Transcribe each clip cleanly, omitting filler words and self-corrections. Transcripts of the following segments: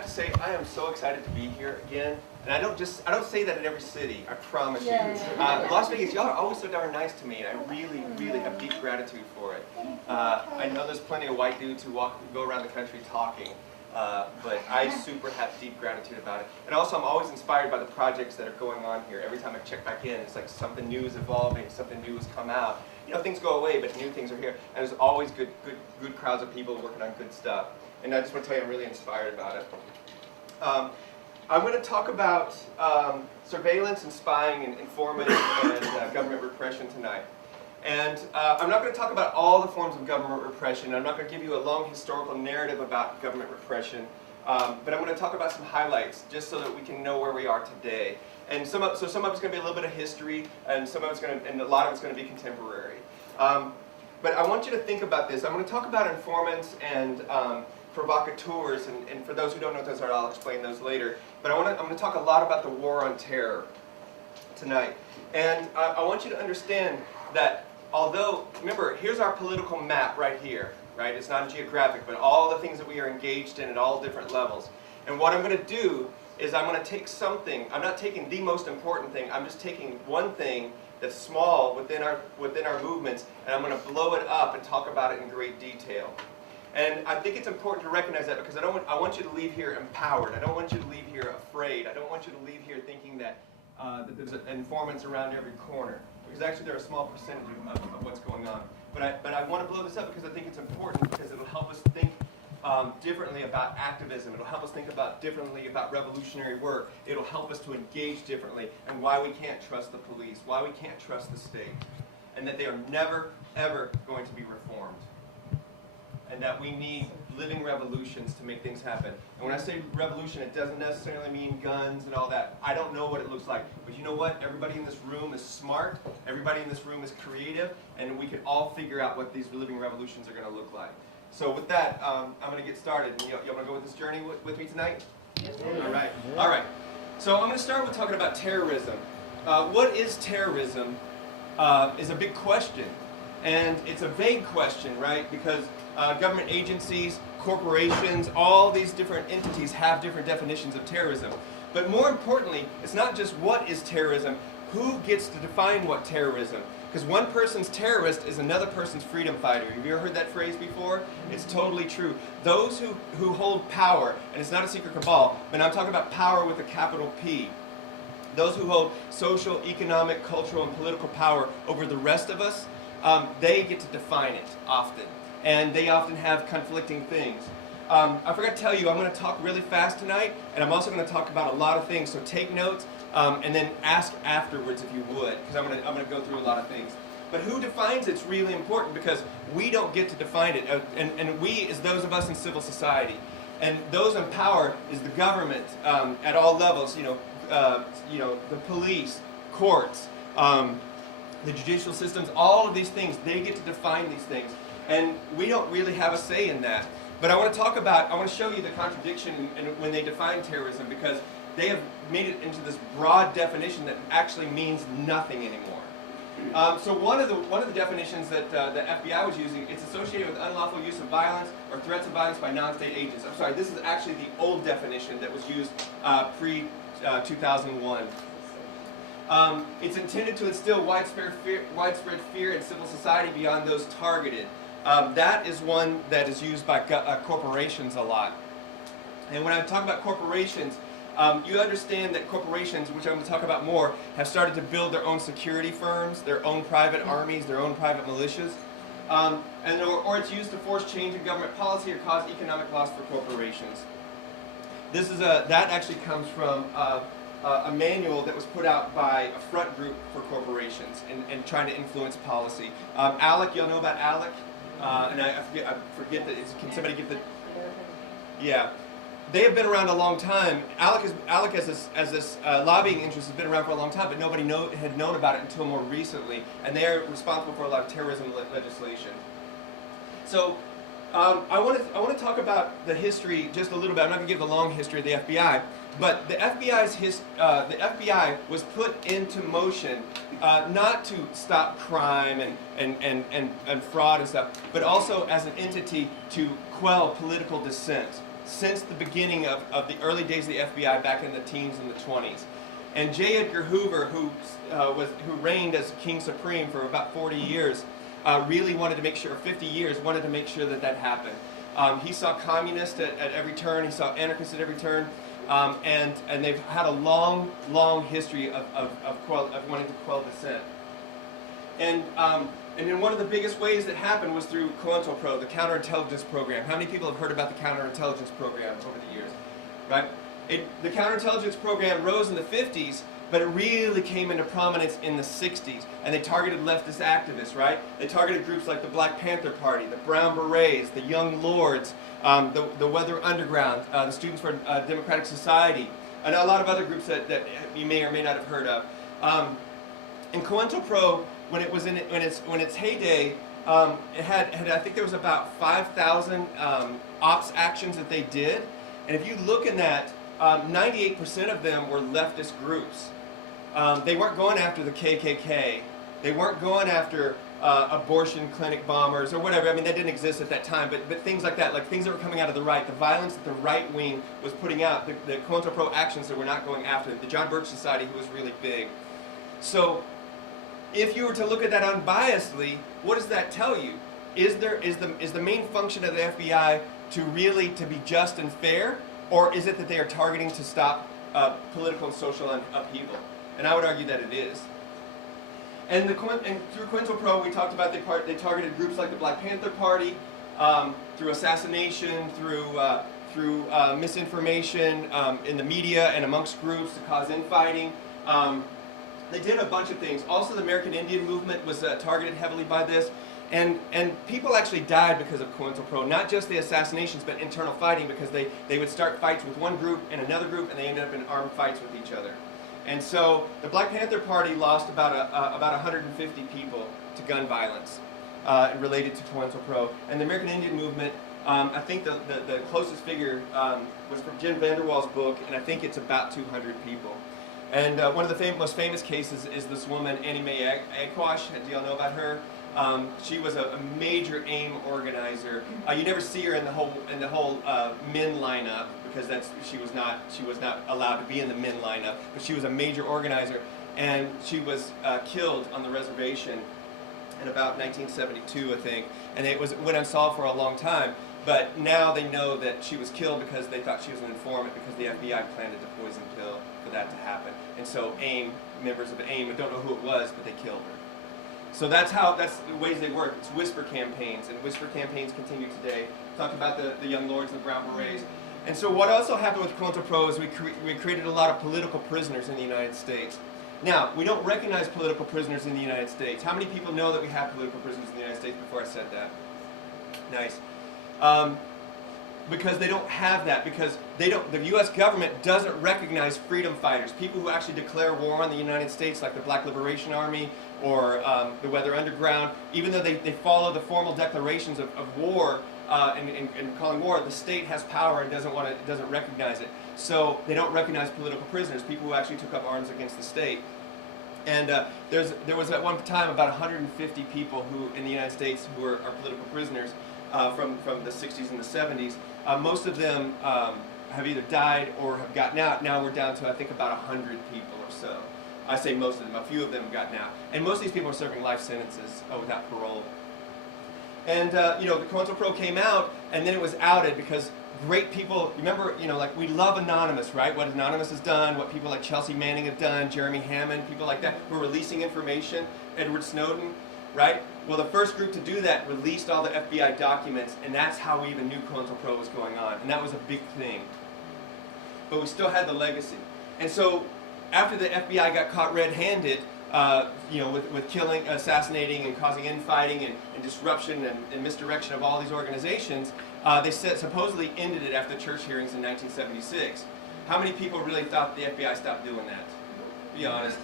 have to say, I am so excited to be here again. And I don't say that in every city, I promise you. Las Vegas, y'all are always so darn nice to me, and I really, really have deep gratitude for it. I know there's plenty of white dudes who go around the country talking, but I super have deep gratitude about it. And also, I'm always inspired by the projects that are going on here. Every time I check back in, it's like something new is evolving, something new has come out. You know, things go away, but new things are here. And there's always good crowds of people working on good stuff. And I just want to tell you, I'm really inspired about it. I'm going to talk about surveillance and spying and informant and government repression tonight. And I'm not going to talk about all the forms of government repression. I'm not going to give you a long historical narrative about government repression. But I'm going to talk about some highlights, just so that we can know where we are today. And some of it's going to be a little bit of history, and and a lot of it's going to be contemporary. But I want you to think about this. I'm going to talk about informants and provocateurs, and for those who don't know what those are, I'll explain those later. But I'm going to talk a lot about the war on terror tonight. And I want you to understand that although, remember, here's our political map right here, right? It's not geographic, but all the things that we are engaged in at all different levels. And what I'm going to do is I'm going to take something, I'm not taking the most important thing, I'm just taking one thing that's small within our movements, and I'm going to blow it up and talk about it in great detail. And I think it's important to recognize that, because I want you to leave here empowered. I don't want you to leave here afraid. I don't want you to leave here thinking that there's informants around every corner, because actually they're a small percentage of what's going on. But I want to blow this up because I think it's important, because it'll help us think differently about activism. It'll help us think differently about revolutionary work. It'll help us to engage differently, and why we can't trust the police, why we can't trust the state, and that they are never, ever going to be reformed. And that we need living revolutions to make things happen. And when I say revolution, it doesn't necessarily mean guns and all that. I don't know what it looks like. But you know what? Everybody in this room is smart. Everybody in this room is creative. And we can all figure out what these living revolutions are going to look like. So with that, I'm going to get started. And you want to go with this journey with me tonight? Yes, sir. All right. All right. So I'm going to start with talking about terrorism. What is terrorism is a big question. And it's a vague question, right? Because government agencies, corporations, all these different entities have different definitions of terrorism. But more importantly, it's not just what is terrorism, who gets to define what terrorism. Because one person's terrorist is another person's freedom fighter. Have you ever heard that phrase before? It's totally true. Those who hold power, and it's not a secret cabal, but I'm talking about power with a capital P. Those who hold social, economic, cultural, and political power over the rest of us, they get to define it often. And they often have conflicting things. I forgot to tell you, I'm going to talk really fast tonight, and I'm also going to talk about a lot of things, so take notes, and then ask afterwards if you would, because I'm going to go through a lot of things. But who defines it's really important, because we don't get to define it, and we is those of us in civil society. And those in power is the government at all levels, the police, courts, the judicial systems, all of these things, they get to define these things. And we don't really have a say in that. But I want to show you the contradiction when they define terrorism, because they have made it into this broad definition that actually means nothing anymore. So one of the definitions that the FBI was using, it's associated with unlawful use of violence or threats of violence by non-state agents. I'm sorry, this is actually the old definition that was used pre-2001. It's intended to instill widespread fear in civil society beyond those targeted. That is one that is used by corporations a lot. And when I talk about corporations, you understand that corporations, which I'm going to talk about more, have started to build their own security firms, their own private armies, their own private militias. Or it's used to force change in government policy or cause economic loss for corporations. That actually comes from a manual that was put out by a front group for corporations and trying to influence policy. ALEC, y'all know about ALEC? And I forget that. Can somebody get the? Yeah, they have been around a long time. ALEC as this lobbying interest has been around for a long time, but nobody had known about it until more recently, and they are responsible for a lot of terrorism legislation. So I want to talk about the history just a little bit. I'm not going to give the long history of the FBI, but the FBI was put into motion not to stop crime and fraud and stuff, but also as an entity to quell political dissent. since the beginning of the early days of the FBI back in the teens and the 20s. And J. Edgar Hoover, who reigned as King Supreme for about 40 years, really wanted to make sure, 50 years, wanted to make sure that that happened. He saw communists at every turn, he saw anarchists at every turn, and they've had a long, long history of wanting to quell dissent. And then one of the biggest ways that happened was through COINTELPRO, the counterintelligence program. How many people have heard about the counterintelligence program over the years? Right? The counterintelligence program rose in the 50s, but it really came into prominence in the 60s, and they targeted leftist activists, right? They targeted groups like the Black Panther Party, the Brown Berets, the Young Lords, the Weather Underground, the Students for Democratic Society, and a lot of other groups that you may or may not have heard of. And COINTELPRO, when it was in its heyday, it had I think there was about 5,000 ops actions that they did, and if you look in that, 98% of them were leftist groups. They weren't going after the KKK. They weren't going after abortion clinic bombers or whatever. I mean, that didn't exist at that time, but things like that, like things that were coming out of the right, the violence that the right wing was putting out, the COINTELPRO actions that were not going after, the John Birch Society, who was really big. So if you were to look at that unbiasedly, what does that tell you? Is the main function of the FBI to be just and fair, or is it that they are targeting to stop political and social upheaval? And I would argue that it is. And through COINTELPRO, we talked about they targeted groups like the Black Panther Party, through assassination, through misinformation in the media and amongst groups to cause infighting. They did a bunch of things. Also, the American Indian movement was targeted heavily by this. And people actually died because of COINTELPRO, not just the assassinations, but internal fighting, because they would start fights with one group and another group, and they ended up in armed fights with each other. And so the Black Panther Party lost about 150 people to gun violence related to COINTELPRO. And the American Indian movement, I think the closest figure was from Jim Vanderwall's book, and I think it's about 200 people. And one of the most famous cases is this woman, Annie Mae Aquash. Do y'all know about her? She was a major AIM organizer. You never see her in the whole men lineup, because she was not allowed to be in the men lineup. But she was a major organizer, and she was killed on the reservation in about 1972, I think. And it went unsolved for a long time. But now they know that she was killed because they thought she was an informant, because the FBI planted a poison pill for that to happen. And so members of AIM, I don't know who it was, but they killed her. So that's the ways they work. It's whisper campaigns, and whisper campaigns continue today. Talked about the Young Lords and the Brown Berets. And so what also happened with COINTELPRO is we created a lot of political prisoners in the United States. Now, we don't recognize political prisoners in the United States. How many people know that we have political prisoners in the United States before I said that? Nice. Because they don't have that, because the U.S. government doesn't recognize freedom fighters, people who actually declare war on the United States, like the Black Liberation Army or the Weather Underground. Even though they follow the formal declarations of war and calling war, the state has power and doesn't recognize it. So they don't recognize political prisoners, people who actually took up arms against the state. And there was at one time about 150 people who in the United States who are political prisoners from the 60s and the 70s. Most of them have either died or have gotten out. Now we're down to, I think, about 100 people or so. I say most of them. A few of them have gotten out. And most of these people are serving life sentences without parole. And, the COINTELPRO came out, and then it was outed because great people, remember, like we love Anonymous, right? What Anonymous has done, what people like Chelsea Manning have done, Jeremy Hammond, people like that who are releasing information, Edward Snowden, right? Well, the first group to do that released all the FBI documents, and that's how we even knew COINTELPRO was going on, and that was a big thing. But we still had the legacy. And so after the FBI got caught red-handed, with killing, assassinating, and causing infighting and disruption and misdirection of all these organizations, they supposedly ended it after the church hearings in 1976. How many people really thought the FBI stopped doing that? Be honest.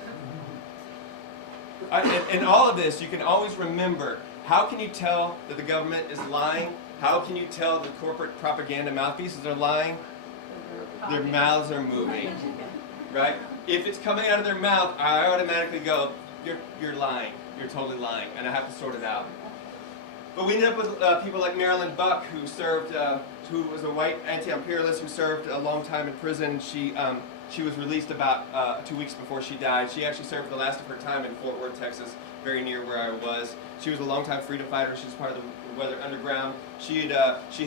In all of this, you can always remember, how can you tell that the government is lying? How can you tell the corporate propaganda mouthpieces are lying? Their mouths are moving, right? If it's coming out of their mouth, I automatically go, you're lying. You're totally lying, and I have to sort it out. But we ended up with people like Marilyn Buck, who served, who was a white anti-imperialist who served a long time in prison. She was released about 2 weeks before she died. She actually served the last of her time in Fort Worth, Texas, very near where I was. She was a longtime freedom fighter. She was part of the Weather Underground. She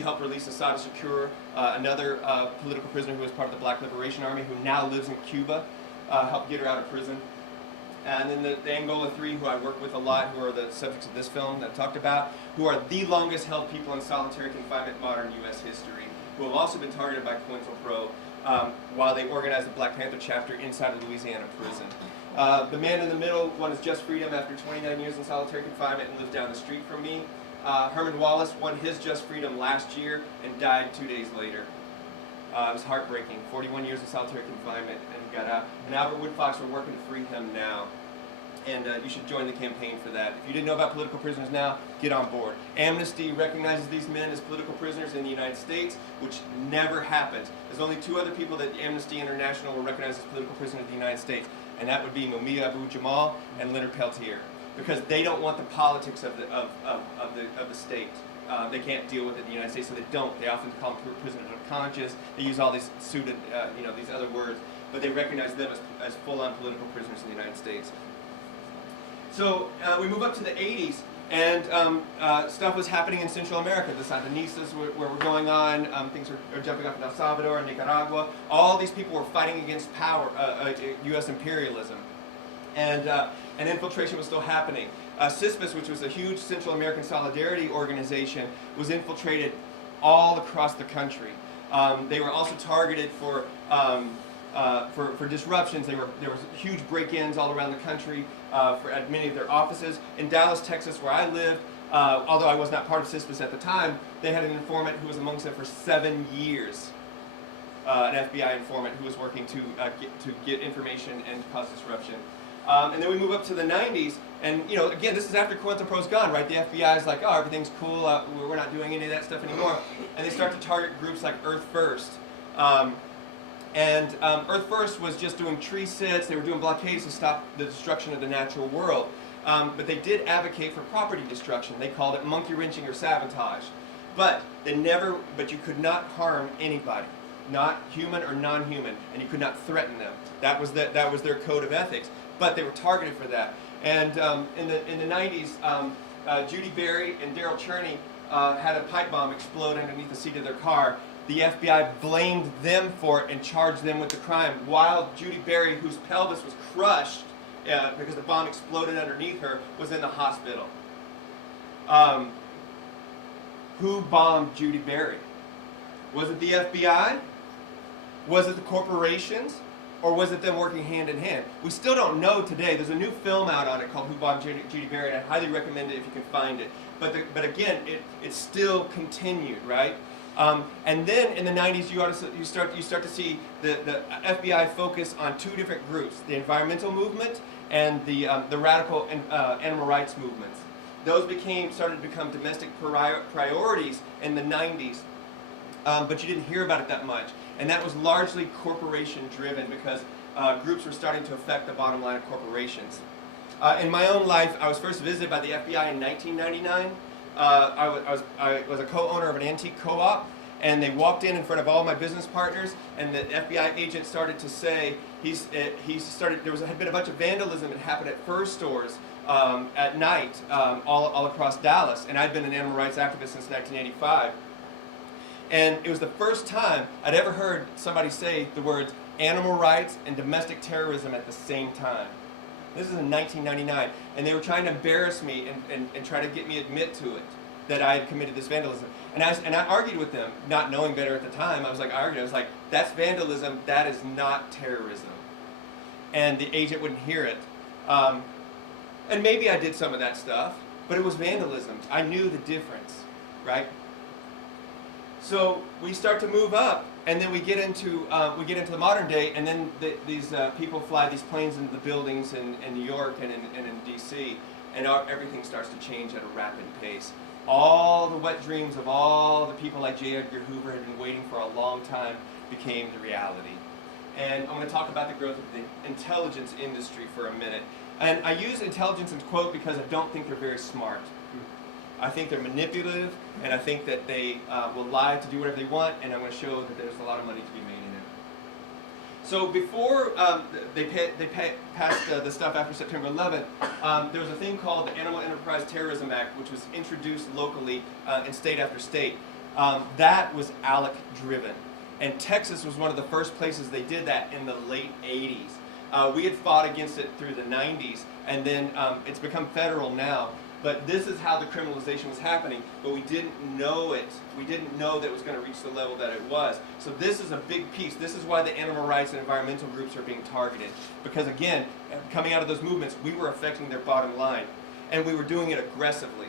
helped release Assad Shakur, another political prisoner who was part of the Black Liberation Army, who now lives in Cuba, helped get her out of prison. And then the Angola Three, who I work with a lot, who are the subjects of this film that I talked about, who are the longest held people in solitary confinement in modern U.S. history, who have also been targeted by COINTELPRO while they organized the Black Panther chapter inside of Louisiana prison. The man in the middle won his Just Freedom after 29 years in solitary confinement and lives down the street from me. Herman Wallace won his Just Freedom last year and died 2 days later. It was heartbreaking. 41 years of solitary confinement, and he got out. And Albert Woodfox, we're working to free him now. And you should join the campaign for that. If you didn't know about political prisoners now, get on board. Amnesty recognizes these men as political prisoners in the United States, which never happens. There's only 2 other people that Amnesty International will recognize as political prisoners in the United States, and that would be Mumia Abu-Jamal and Leonard Peltier, because they don't want the politics of the state. They can't deal with it in the United States, so they don't. They often call them prisoners of conscience. They use all these these other words, but they recognize them as full-on political prisoners in the United States. So we move up to the 80s, and stuff was happening in Central America. The Sandinistas were going on. Things are jumping up in El Salvador and Nicaragua. All these people were fighting against power, U.S. imperialism, and infiltration was still happening. CISPAS, which was a huge Central American solidarity organization, was infiltrated all across the country. They were also targeted for disruptions. There was huge break-ins all around the country at many of their offices. In Dallas, Texas, where I lived, although I was not part of CISPAS at the time, they had an informant who was amongst them for 7 years, an FBI informant who was working to get information and cause disruption. And then we move up to the 90s, and again, this is after COINTELPRO's gone, right? The FBI is like, oh, everything's cool, we're not doing any of that stuff anymore. And they start to target groups like Earth First. Earth First was just doing tree sits. They were doing blockades to stop the destruction of the natural world. But they did advocate for property destruction. They called it monkey wrenching or sabotage. But you could not harm anybody, not human or non-human, and you could not threaten them. That was their code of ethics. But they were targeted for that. And in the 90s, Judy Berry and Daryl Cherney had a pipe bomb explode underneath the seat of their car. The FBI blamed them for it and charged them with the crime, while Judy Berry, whose pelvis was crushed because the bomb exploded underneath her, was in the hospital. Who bombed Judy Berry? Was it the FBI? Was it the corporations? Or was it them working hand in hand? We still don't know today. There's a new film out on it called Who Bombed Judy Berry, and I highly recommend it if you can find it. But again, it still continued, right? And then in the 90s, you start to see the FBI focus on 2 different groups: the environmental movement and the radical animal rights movements. Those started to become domestic priorities in the 90s, but you didn't hear about it that much. And that was largely corporation-driven, because groups were starting to affect the bottom line of corporations. In my own life, I was first visited by the FBI in 1999. I was a co-owner of an antique co-op, and they walked in front of all my business partners, and the FBI agent started to say, there had been a bunch of vandalism that happened at fur stores at night all across Dallas, and I'd been an animal rights activist since 1985. And it was the first time I'd ever heard somebody say the words animal rights and domestic terrorism at the same time. This is in 1999, and they were trying to embarrass me and try to get me to admit to it, that I had committed this vandalism. And I argued with them, not knowing better at the time. I was like, that's vandalism, that is not terrorism. And the agent wouldn't hear it. And maybe I did some of that stuff, but it was vandalism. I knew the difference, right? So we start to move up, and then we get into the modern day, and then these people fly these planes into the buildings in New York and in D.C., and everything starts to change at a rapid pace. All the wet dreams of all the people like J. Edgar Hoover had been waiting for a long time became the reality. And I'm going to talk about the growth of the intelligence industry for a minute. And I use intelligence in quote because I don't think they're very smart. I think they're manipulative, and I think that they will lie to do whatever they want, and I'm going to show that there's a lot of money to be made in it. So before they passed the stuff after September 11th, there was a thing called the Animal Enterprise Terrorism Act, which was introduced locally in state after state. That was ALEC-driven. And Texas was one of the first places they did that in the late 80s. We had fought against it through the 90s, and then it's become federal now. But this is how the criminalization was happening, but we didn't know it. We didn't know that it was going to reach the level that it was. So this is a big piece. This is why the animal rights and environmental groups are being targeted. Because again, coming out of those movements, we were affecting their bottom line. And we were doing it aggressively.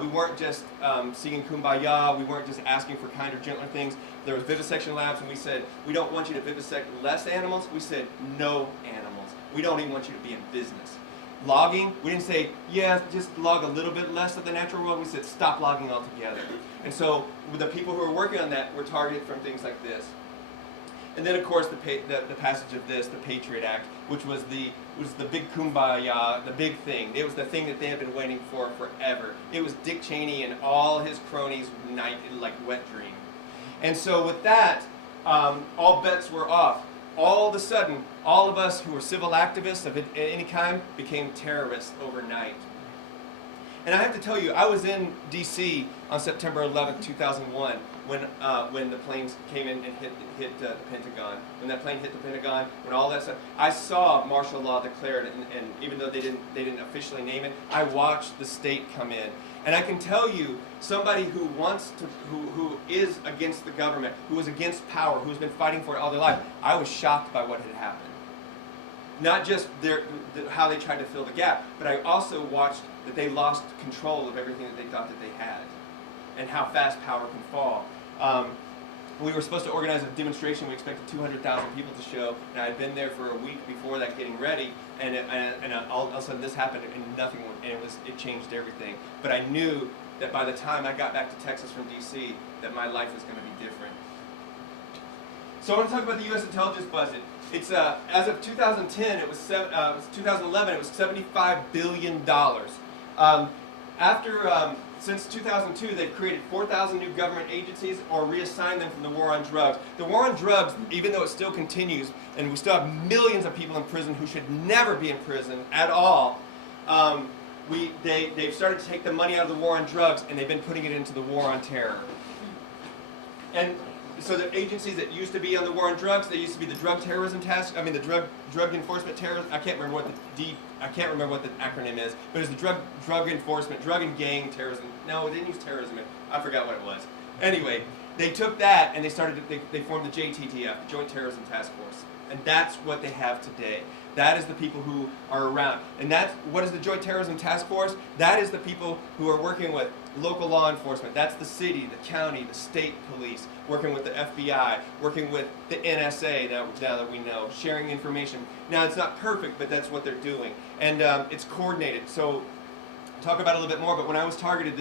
We weren't just singing kumbaya. We weren't just asking for kinder, gentler things. There was vivisection labs, and we said, we don't want you to vivisect less animals. We said, no animals. We don't even want you to be in business. Logging, we didn't say, yeah, just log a little bit less of the natural world. We said, stop logging altogether. And so the people who were working on that were targeted from things like this. And then, of course, the passage of this, the Patriot Act, which was the big kumbaya, the big thing. It was the thing that they had been waiting for forever. It was Dick Cheney and all his cronies' night like wet dream. And so with that, all bets were off. All of a sudden, all of us who were civil activists of any kind became terrorists overnight. And I have to tell you, I was in D.C. on September 11th, 2001, when the planes came in and hit the Pentagon. When that plane hit the Pentagon, when all that stuff, I saw martial law declared, and even though they didn't officially name it, I watched the state come in. And I can tell you, somebody who is against the government, who is against power, who's been fighting for it all their life, I was shocked by what had happened. Not just how they tried to fill the gap, but I also watched that they lost control of everything that they thought that they had, and how fast power can fall. We were supposed to organize a demonstration. We expected 200,000 people to show, and I had been there for a week before that getting ready, and all of a sudden this happened, and nothing, and it changed everything. But I knew that by the time I got back to Texas from D.C., that my life was going to be different. So I want to talk about the U.S. intelligence budget. It's as of 2010, it was 2011, it was $75 billion. Since 2002, they've created 4,000 new government agencies or reassigned them from the war on drugs. The war on drugs, even though it still continues, and we still have millions of people in prison who should never be in prison at all, they've started to take the money out of the war on drugs, and they've been putting it into the war on terror. And so the agencies that used to be on the war on drugs, they used to be the Drug Terrorism Task. I mean the Drug Enforcement Terrorism. I can't remember what the acronym is, but it's the Drug Enforcement, Drug and Gang Terrorism. No, they didn't use terrorism. I forgot what it was. Anyway, they took that and they formed the JTTF, the Joint Terrorism Task Force, and that's what they have today. That is the people who are around. And what is the Joint Terrorism Task Force? That is the people who are working with local law enforcement. That's the city, the county, the state police, working with the FBI, working with the NSA, now that we know, sharing information. Now, it's not perfect, but that's what they're doing. And it's coordinated. So I'll talk about it a little bit more, but when I was targeted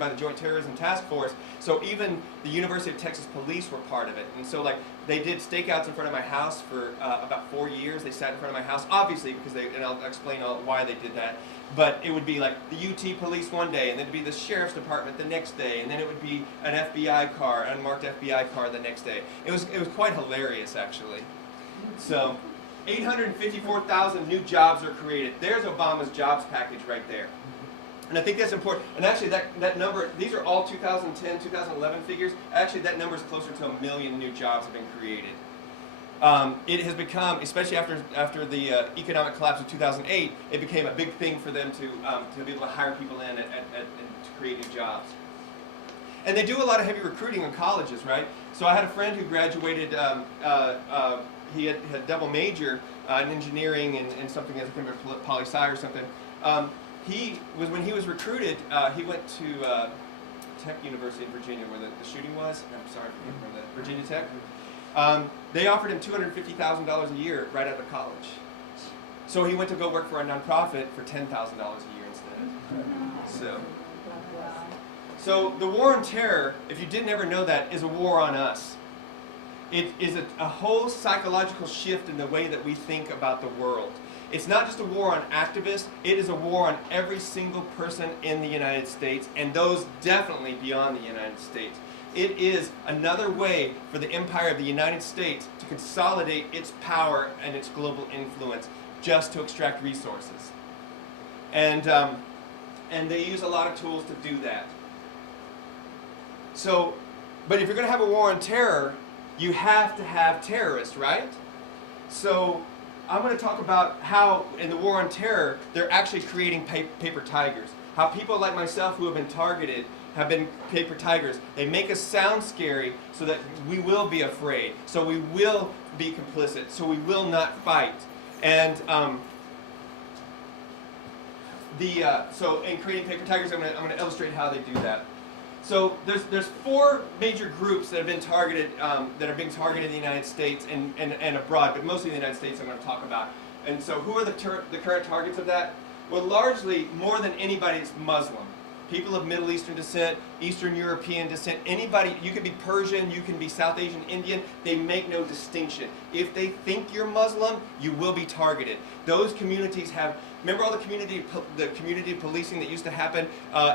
by the Joint Terrorism Task Force, so even the University of Texas Police were part of it. And so they did stakeouts in front of my house for about 4 years. They sat in front of my house, obviously, and I'll explain why they did that. But it would be like the UT police one day, and then it'd be the sheriff's department the next day, and then it would be an FBI car, an unmarked FBI car the next day. It was quite hilarious, actually. So 854,000 new jobs are created. There's Obama's jobs package right there. And I think that's important. And actually, that number, these are all 2010, 2011 figures. Actually, that number is closer to 1 million new jobs have been created. It has become, especially after the economic collapse of 2008, it became a big thing for them to be able to hire people in and to create new jobs. And they do a lot of heavy recruiting in colleges, right? So I had a friend who graduated, he had a double major in engineering and something, I can't remember, poli-sci or something. When he was recruited, he went to Tech University in Virginia, where the shooting was. I'm sorry, I can't remember that. Virginia Tech. They offered him $250,000 a year right out of college. So he went to go work for a nonprofit for $10,000 a year instead. So the war on terror, if you didn't ever know that, is a war on us. it is a whole psychological shift in the way that we think about the world. It's not just a war on activists, it is a war on every single person in the United States, and those definitely beyond the United States. It is another way for the empire of the United States to consolidate its power and its global influence just to extract resources. And they use a lot of tools to do that. So, but if you're going to have a war on terror, you have to have terrorists, right? So I'm going to talk about how in the war on terror, they're actually creating paper tigers. How people like myself who have been targeted have been paper tigers. They make us sound scary so that we will be afraid, so we will be complicit, so we will not fight. And so in creating paper tigers, I'm going to illustrate how they do that. So there's four major groups that have been targeted, that are being targeted in the United States and abroad, but mostly in the United States I'm going to talk about. And so who are the current targets of that? Well, largely, more than anybody, it's Muslim. People of Middle Eastern descent, Eastern European descent, anybody, you can be Persian, you can be South Asian, Indian, they make no distinction. If they think you're Muslim, you will be targeted. Those communities have, remember all the community policing that used to happen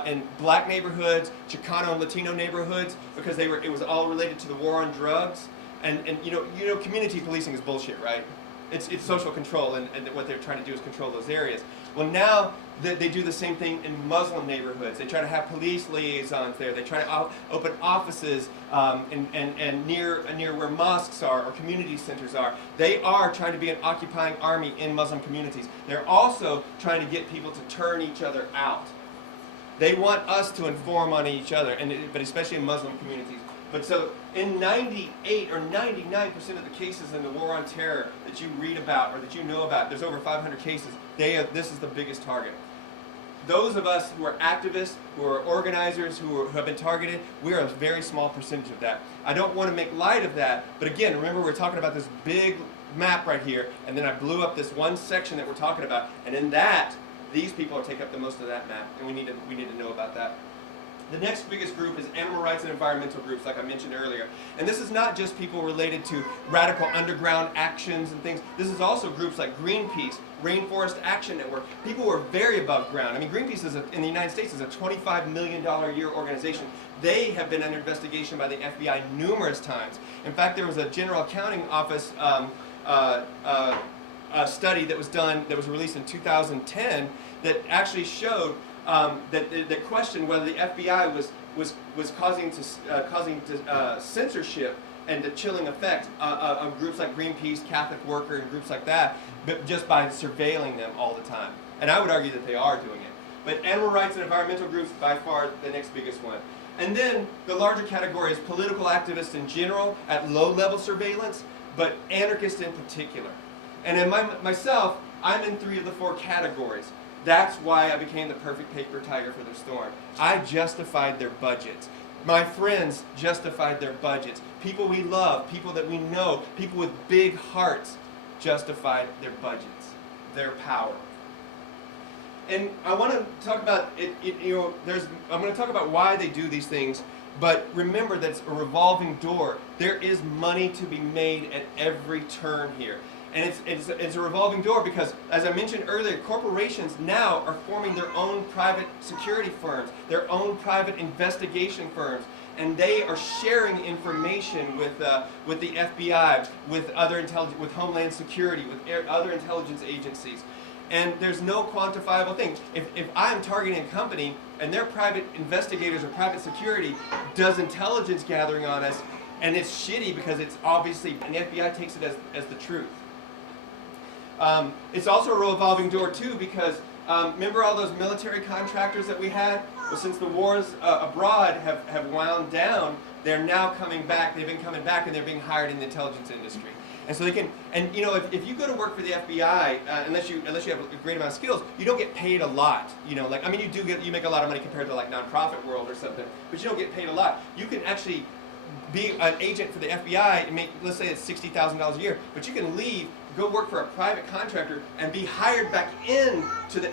in black neighborhoods, Chicano and Latino neighborhoods, because it was all related to the war on drugs? And you know, community policing is bullshit, right? It's social control, and what they're trying to do is control those areas. Well, now they do the same thing in Muslim neighborhoods. They try to have police liaisons there. They try to open offices and near where mosques are or community centers are. They are trying to be an occupying army in Muslim communities. They're also trying to get people to turn each other out. They want us to inform on each other, but especially in Muslim communities. But so in 98 or 99% of the cases in the war on terror that you read about or that you know about, there's over 500 cases, this is the biggest target. Those of us who are activists, who are organizers, who have been targeted, we are a very small percentage of that. I don't want to make light of that, but again, remember we're talking about this big map right here, and then I blew up this one section that we're talking about, and in that, these people take up the most of that map, and we need to know about that. The next biggest group is animal rights and environmental groups, like I mentioned earlier. And this is not just people related to radical underground actions and things. This is also groups like Greenpeace, Rainforest Action Network, people who are very above ground. I mean, Greenpeace in the United States is a $25 million a year organization. They have been under investigation by the FBI numerous times. In fact, there was a General Accounting Office study that was done, that was released in 2010, that actually showed that questioned whether the FBI was causing censorship and the chilling effect of groups like Greenpeace, Catholic Worker, and groups like that, but just by surveilling them all the time. And I would argue that they are doing it. But animal rights and environmental groups, by far the next biggest one. And then the larger category is political activists in general at low-level surveillance, but anarchists in particular. And in myself, I'm in 3 of the 4 categories. That's why I became the perfect paper tiger for their storm. I justified their budgets. My friends justified their budgets. People we love, people that we know, people with big hearts justified their budgets, their power. And I want to talk about I'm going to talk about why they do these things, but remember that it's a revolving door. There is money to be made at every turn here. And it's a revolving door because, as I mentioned earlier, corporations now are forming their own private security firms, their own private investigation firms, and they are sharing information with the FBI, with with Homeland Security, with other intelligence agencies. And there's no quantifiable thing. If I'm targeting a company and their private investigators or private security does intelligence gathering on us, and it's shitty because it's obviously, and the FBI takes it as the truth. It's also a revolving door too because remember all those military contractors that we had? Well, since the wars abroad have wound down, they're now coming back. They've been coming back and they're being hired in the intelligence industry. And so they can, and you know, if you go to work for the FBI, unless you have a great amount of skills, you don't get paid a lot. You know, like, I mean, you make a lot of money compared to like nonprofit world or something, but you don't get paid a lot. You can actually be an agent for the FBI and make, let's say it's $60,000 a year, but you can leave, go work for a private contractor and be hired back in to the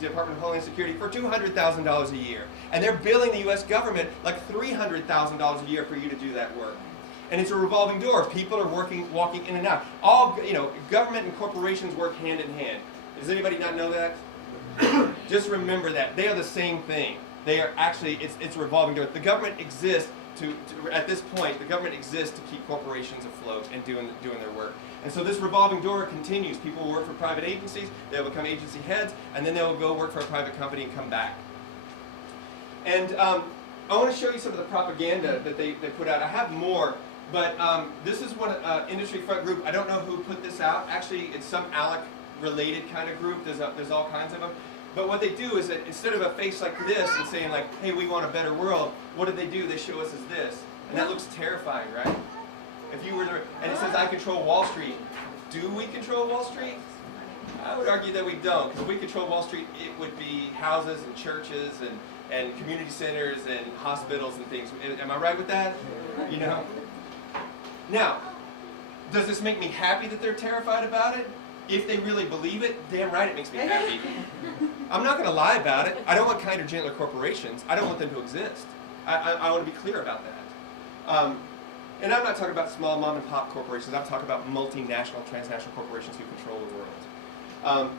Department of Homeland Security for $200,000 a year. And they're billing the U.S. government like $300,000 a year for you to do that work. And it's a revolving door. People are walking in and out. All, government and corporations work hand in hand. Does anybody not know that? Just remember that. They are the same thing. They are actually, it's a revolving door. The government exists at this point, the government exists to keep corporations afloat and doing their work. And so this revolving door continues. People will work for private agencies, they'll become agency heads, and then they'll go work for a private company and come back. And I want to show you some of the propaganda that they put out. I have more, but this is one industry front group. I don't know who put this out. Actually, it's some ALEC-related kind of group. There's all kinds of them. But what they do is that instead of a face like this and saying like, hey, we want a better world, what do? They show us as this. And that looks terrifying, right? If you were to, and it says, I control Wall Street. Do we control Wall Street? I would argue that we don't, because if we control Wall Street, it would be houses and churches and community centers and hospitals and things. Am I right with that? Now, does this make me happy that they're terrified about it? If they really believe it, damn right it makes me happy. I'm not going to lie about it. I don't want kinder, gentler corporations. I don't want them to exist. I want to be clear about that. And I'm not talking about small mom and pop corporations. I'm talking about multinational, transnational corporations who control the world.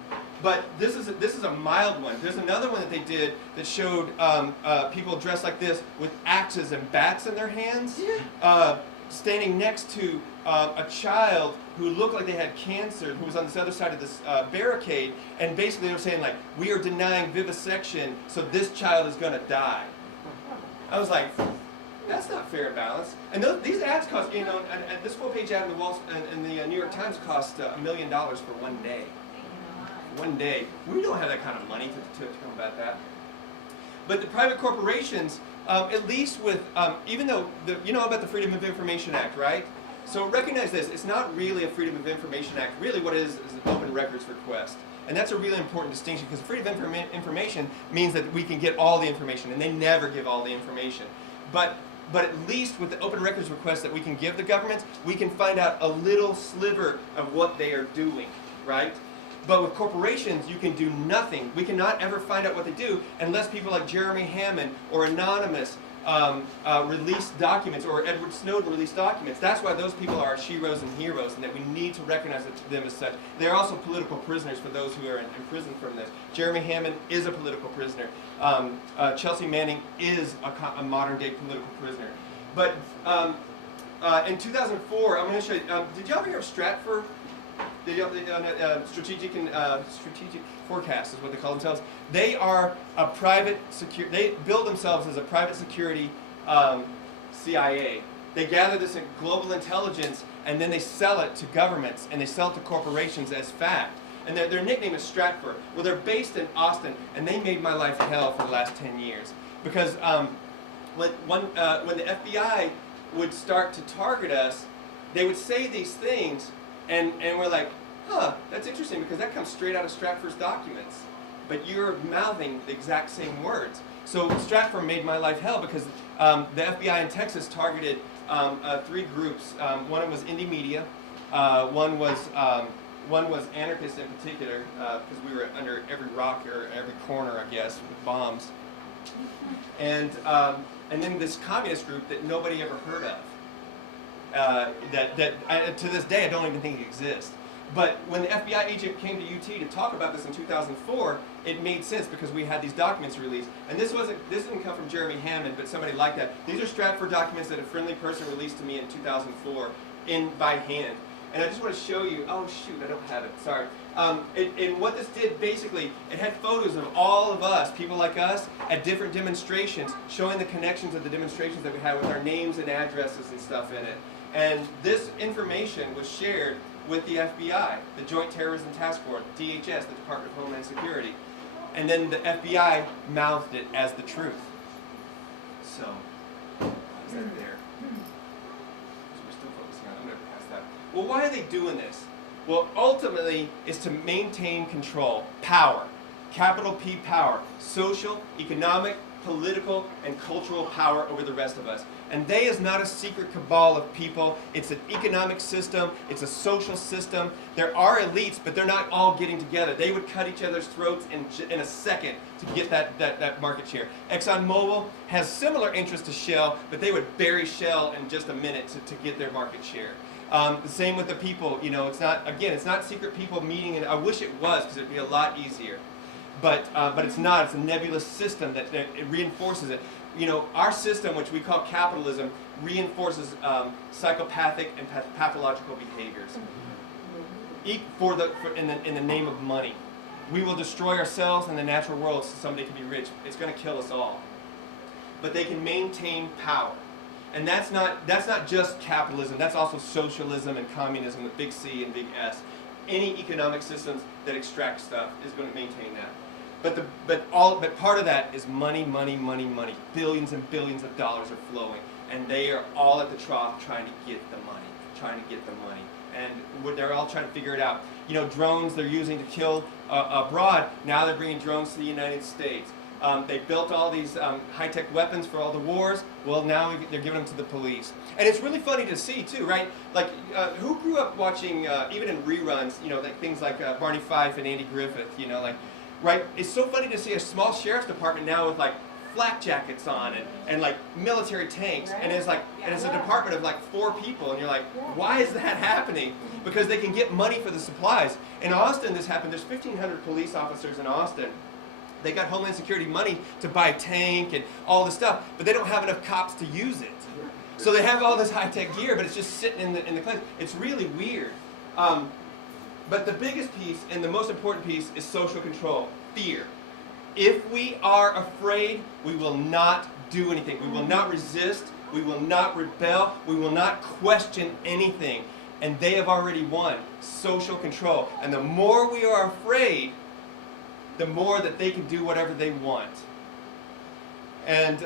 But this is a mild one. There's another one that they did that showed people dressed like this with axes and bats in their hands, standing next to a child who looked like they had cancer, who was on this other side of this barricade, and basically they were saying like, we are denying vivisection, so this child is going to die. I was like, that's not fair and balanced. And these ads cost, and this full-page ad in the New York Times cost $1 million for one day. One day. We don't have that kind of money to combat that. But the private corporations, at least with, even though, you know about the Freedom of Information Act, right? So recognize this, it's not really a Freedom of Information Act. Really what it is an open records request. And that's a really important distinction, because freedom of information means that we can get all the information, and they never give all the information. But at least with the open records request that we can give the government, we can find out a little sliver of what they are doing, right? But with corporations, you can do nothing. We cannot ever find out what they do unless people like Jeremy Hammond or Anonymous release documents, or Edward Snowden release documents. That's why those people are our sheroes and heroes, and that we need to recognize them as such. They're also political prisoners for those who are in prison from this. Jeremy Hammond is a political prisoner. Chelsea Manning is a modern-day political prisoner. But in 2004, I'm going to show you, did y'all ever hear of Stratfor? Strategic Forecast is what they call themselves. They are a private they build themselves as a private security CIA. They gather this global intelligence and then they sell it to governments and they sell it to corporations as fact. And their nickname is Stratfor. Well, they're based in Austin, and they made my life hell for the last 10 years. Because when the FBI would start to target us, they would say these things, and we're like, huh, that's interesting, because that comes straight out of Stratfor's documents. But you're mouthing the exact same words. So Stratfor made my life hell, because the FBI in Texas targeted 3 groups. One was indie media, one was anarchist in particular, because we were under every rock or every corner, I guess, with bombs. And then this communist group that nobody ever heard of. To this day I don't even think exists. But when the FBI agent came to UT to talk about this in 2004, it made sense because we had these documents released. And this didn't come from Jeremy Hammond, but somebody like that. These are Stratfor documents that a friendly person released to me in 2004 by hand. And I just want to show you, oh shoot, I don't have it, sorry. And what this did, basically, it had photos of all of us, people like us, at different demonstrations, showing the connections of the demonstrations that we had with our names and addresses and stuff in it. And this information was shared with the FBI, the Joint Terrorism Task Force, DHS, the Department of Homeland Security. And then the FBI mouthed it as the truth. So, is that there? So we're still focusing on, I'm going to pass that. Well, why are they doing this? Well, ultimately, it's to maintain control, power, capital P power, social, economic, political and cultural power over the rest of us. And they is not a secret cabal of people. It's an economic system. It's a social system. There are elites, but they're not all getting together. They would cut each other's throats in a second to get that market share. ExxonMobil has similar interest to Shell, but they would bury Shell in just a minute to get their market share. The same with the people. You know, it's not secret people meeting, and I wish it was, because it'd be a lot easier. But it's not. It's a nebulous system that it reinforces it. You know, our system, which we call capitalism, reinforces psychopathic and pathological behaviors in the name of money. We will destroy ourselves and the natural world so somebody can be rich. It's going to kill us all. But they can maintain power. And that's not just capitalism. That's also socialism and communism with big C and big S. Any economic systems that extract stuff is going to maintain that. But part of that is money, money, money, money. Billions and billions of dollars are flowing, and they are all at the trough trying to get the money, and they're all trying to figure it out. You know, drones they're using to kill abroad. Now they're bringing drones to the United States. They built all these high-tech weapons for all the wars. Well, now they're giving them to the police. And it's really funny to see, too, right? Like, who grew up watching, even in reruns, you know, like things like Barney Fife and Andy Griffith, you know, like, right? It's so funny to see a small sheriff's department now with, like, flak jackets on and like, military tanks. Right. And it's like, and it's a department of, like, 4 people. And you're like, why is that happening? Because they can get money for the supplies. In Austin, this happened. There's 1,500 police officers in Austin. They got Homeland Security money to buy a tank and all this stuff, but they don't have enough cops to use it. So they have all this high-tech gear, but it's just sitting in the place. It's really weird. But the biggest piece and the most important piece is social control, fear. If we are afraid, we will not do anything. We will not resist. We will not rebel. We will not question anything. And they have already won social control. And the more we are afraid, the more that they can do whatever they want. And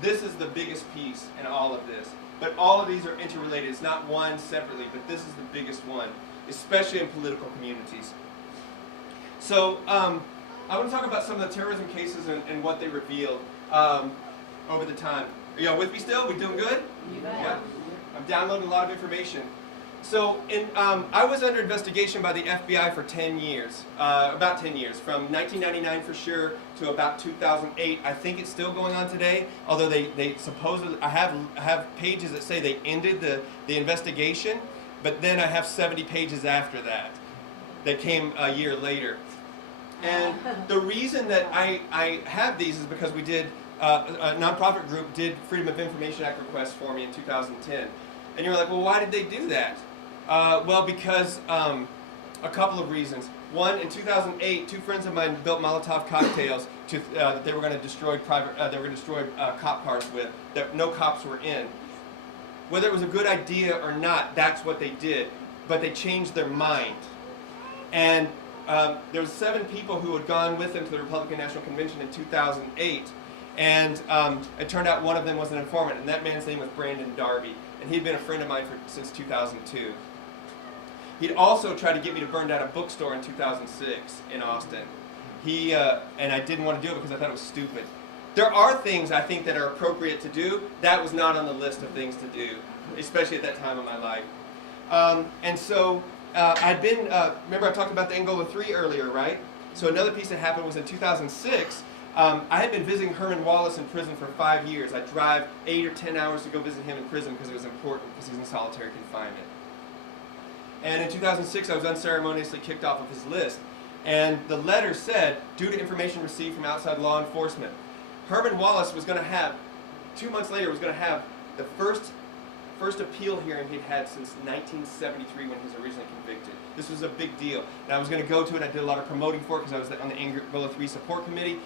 this is the biggest piece in all of this. But all of these are interrelated. It's not one separately, but this is the biggest one, especially in political communities. So I want to talk about some of the terrorism cases and what they revealed over the time. Are y'all with me still? We doing good? Yeah. I'm downloading a lot of information. So I was under investigation by the FBI for 10 years, about 10 years, from 1999 for sure to about 2008. I think it's still going on today, although they supposedly, I have pages that say they ended the investigation, but then I have 70 pages after that came a year later. And the reason that I have these is because we did, a nonprofit group did Freedom of Information Act requests for me in 2010. And you're like, well, why did they do that? Well, because a couple of reasons. One, in 2008, 2 friends of mine built Molotov cocktails that they were going to destroy cop cars with that no cops were in. Whether it was a good idea or not, that's what they did. But they changed their mind. And there were 7 people who had gone with them to the Republican National Convention in 2008. And it turned out one of them was an informant, and that man's name was Brandon Darby. And he'd been a friend of mine since 2002. He'd also tried to get me to burn down a bookstore in 2006 in Austin. And I didn't want to do it because I thought it was stupid. There are things I think that are appropriate to do. That was not on the list of things to do, especially at that time of my life. And so I'd been, remember I talked about the Angola 3 earlier, right? So another piece that happened was in 2006, I had been visiting Herman Wallace in prison for 5 years. I'd drive 8 or 10 hours to go visit him in prison because it was important because he's in solitary confinement. And in 2006, I was unceremoniously kicked off of his list. And the letter said, due to information received from outside law enforcement, Herman Wallace was going to have, 2 months later, was going to have the first appeal hearing he'd had since 1973 when he was originally convicted. This was a big deal. And I was going to go to it. I did a lot of promoting for it because I was on the Angola 3 support committee.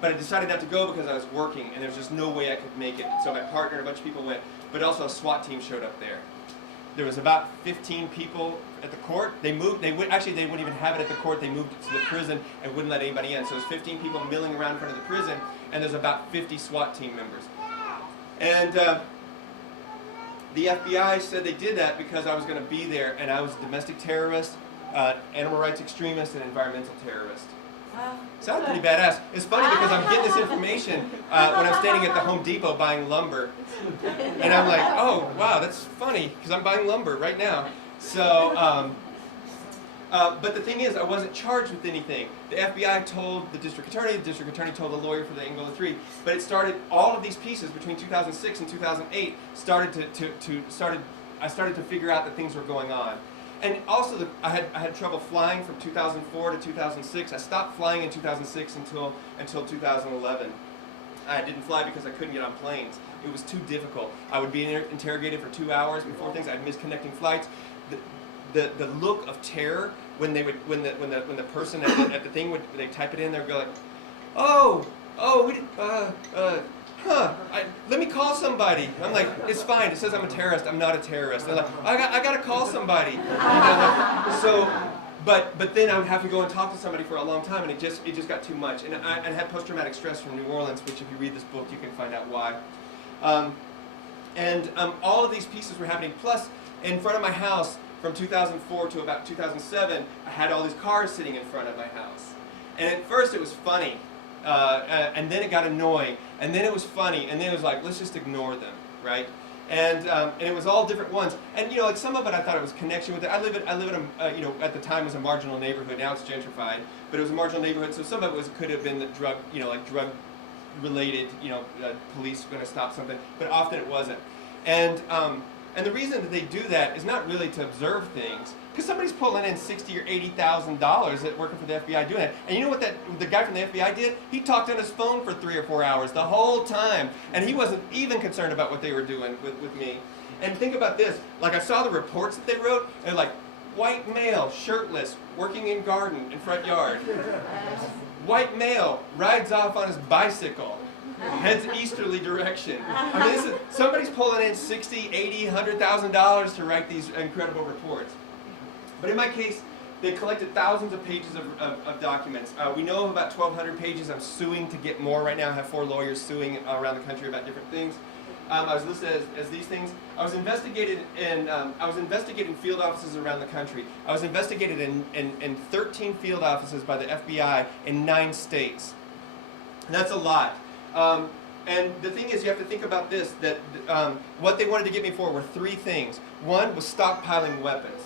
But I decided not to go because I was working and there was just no way I could make it. So my partner and a bunch of people went, but also a SWAT team showed up there. There was about 15 people at the court. They wouldn't even have it at the court. They moved it to the prison and wouldn't let anybody in. So there's 15 people milling around in front of the prison, and there's about 50 SWAT team members. And the FBI said they did that because I was going to be there, and I was a domestic terrorist, animal rights extremist, and environmental terrorist. Sounded pretty badass. It's funny because I'm getting this information when I'm standing at the Home Depot buying lumber. And I'm like, oh, wow, that's funny, because I'm buying lumber right now. So, but the thing is, I wasn't charged with anything. The FBI told the district attorney told the lawyer for the Angola 3, but it started, all of these pieces between 2006 and 2008 I started to figure out that things were going on. And also, I had trouble flying from 2004 to 2006. I stopped flying in 2006 until 2011. I didn't fly because I couldn't get on planes. It was too difficult. I would be interrogated for 2 hours before things. I'd miss connecting flights. The look of terror when the person at the thing would they type it in, they'd go like, let me call somebody. I'm like, it's fine. It says I'm a terrorist. I'm not a terrorist. They're like, I got to call somebody. But then I would have to go and talk to somebody for a long time, and it just got too much. And I had post-traumatic stress from New Orleans, which if you read this book, you can find out why. All of these pieces were happening. Plus, in front of my house, from 2004 to about 2007, I had all these cars sitting in front of my house. And at first it was funny. And then it got annoying, and then it was funny, and then it was like, let's just ignore them, right? And it was all different ones, and like some of it I thought it was connection with it. I live in a at the time it was a marginal neighborhood. Now it's gentrified, but it was a marginal neighborhood, so some of it could have been the drug, drug related, police going to stop something, but often it wasn't. And the reason that they do that is not really to observe things. Because somebody's pulling in $60,000 or $80,000 working for the FBI doing that. And you know what the guy from the FBI did? He talked on his phone for 3 or 4 hours the whole time. And he wasn't even concerned about what they were doing with me. And think about this. Like, I saw the reports that they wrote, and they're like, white male, shirtless, working in garden in front yard. White male, rides off on his bicycle, heads easterly direction. I mean, somebody's pulling in $60,000, $80,000, $100,000 to write these incredible reports. But in my case, they collected thousands of pages of documents. We know of about 1,200 pages. I'm suing to get more right now. I have 4 lawyers suing around the country about different things. I was listed as these things. I was investigated in field offices around the country. I was investigated in 13 field offices by the FBI in 9 states. And that's a lot. And the thing is, you have to think about this, that what they wanted to get me for were 3 things. One was stockpiling weapons.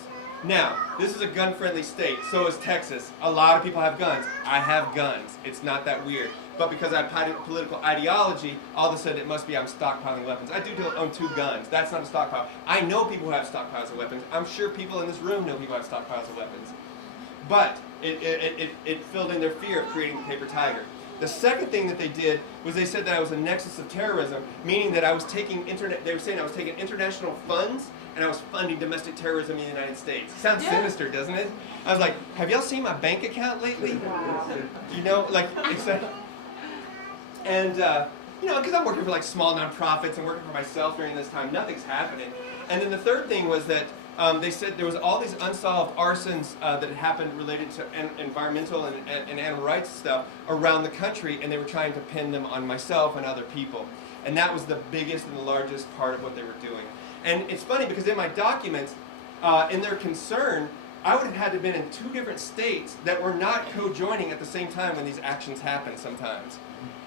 Now, this is a gun-friendly state, so is Texas. A lot of people have guns. I have guns. It's not that weird. But because I have political ideology, all of a sudden it must be I'm stockpiling weapons. I do own 2 guns. That's not a stockpile. I know people who have stockpiles of weapons. I'm sure people in this room know people who have stockpiles of weapons. But it filled in their fear of creating the paper tiger. The second thing that they did was they said that I was a nexus of terrorism, meaning that I was taking they were saying I was taking international funds and I was funding domestic terrorism in the United States. Sounds sinister, doesn't it? I was like, have y'all seen my bank account lately? Because I'm working for like small nonprofits and working for myself during this time, nothing's happening. And then the third thing was that they said there was all these unsolved arsons that had happened related to environmental and animal rights stuff around the country, and they were trying to pin them on myself and other people. And that was the biggest and the largest part of what they were doing. And it's funny because in my documents, in their concern, I would have had to have been in 2 different states that were not co-joining at the same time when these actions happen sometimes.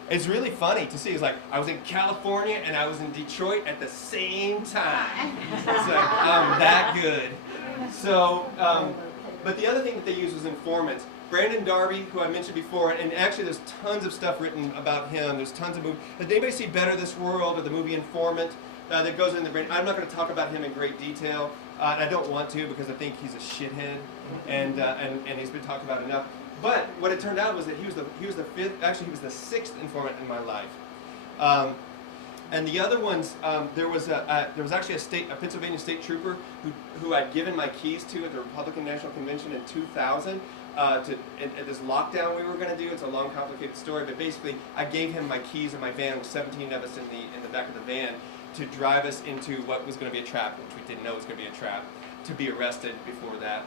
It's really funny to see. It's like I was in California and I was in Detroit at the same time. It's like, I'm that good. So, but the other thing that they used was informants. Brandon Darby, who I mentioned before, and actually there's tons of stuff written about him. There's tons of movies. Did anybody see Better This World or the movie Informant? That goes in the brain. I'm not going to talk about him in great detail, and I don't want to because I think he's a shithead, and he's been talked about enough. But what it turned out was that he was the 6th informant in my life. And the other ones, there was actually a Pennsylvania state trooper who I'd given my keys to at the Republican National Convention in 2000 at this lockdown we were going to do. It's a long, complicated story, but basically I gave him my keys in my van with 17 of us in the back of the van to drive us into what was going to be a trap, which we didn't know was going to be a trap, to be arrested before that.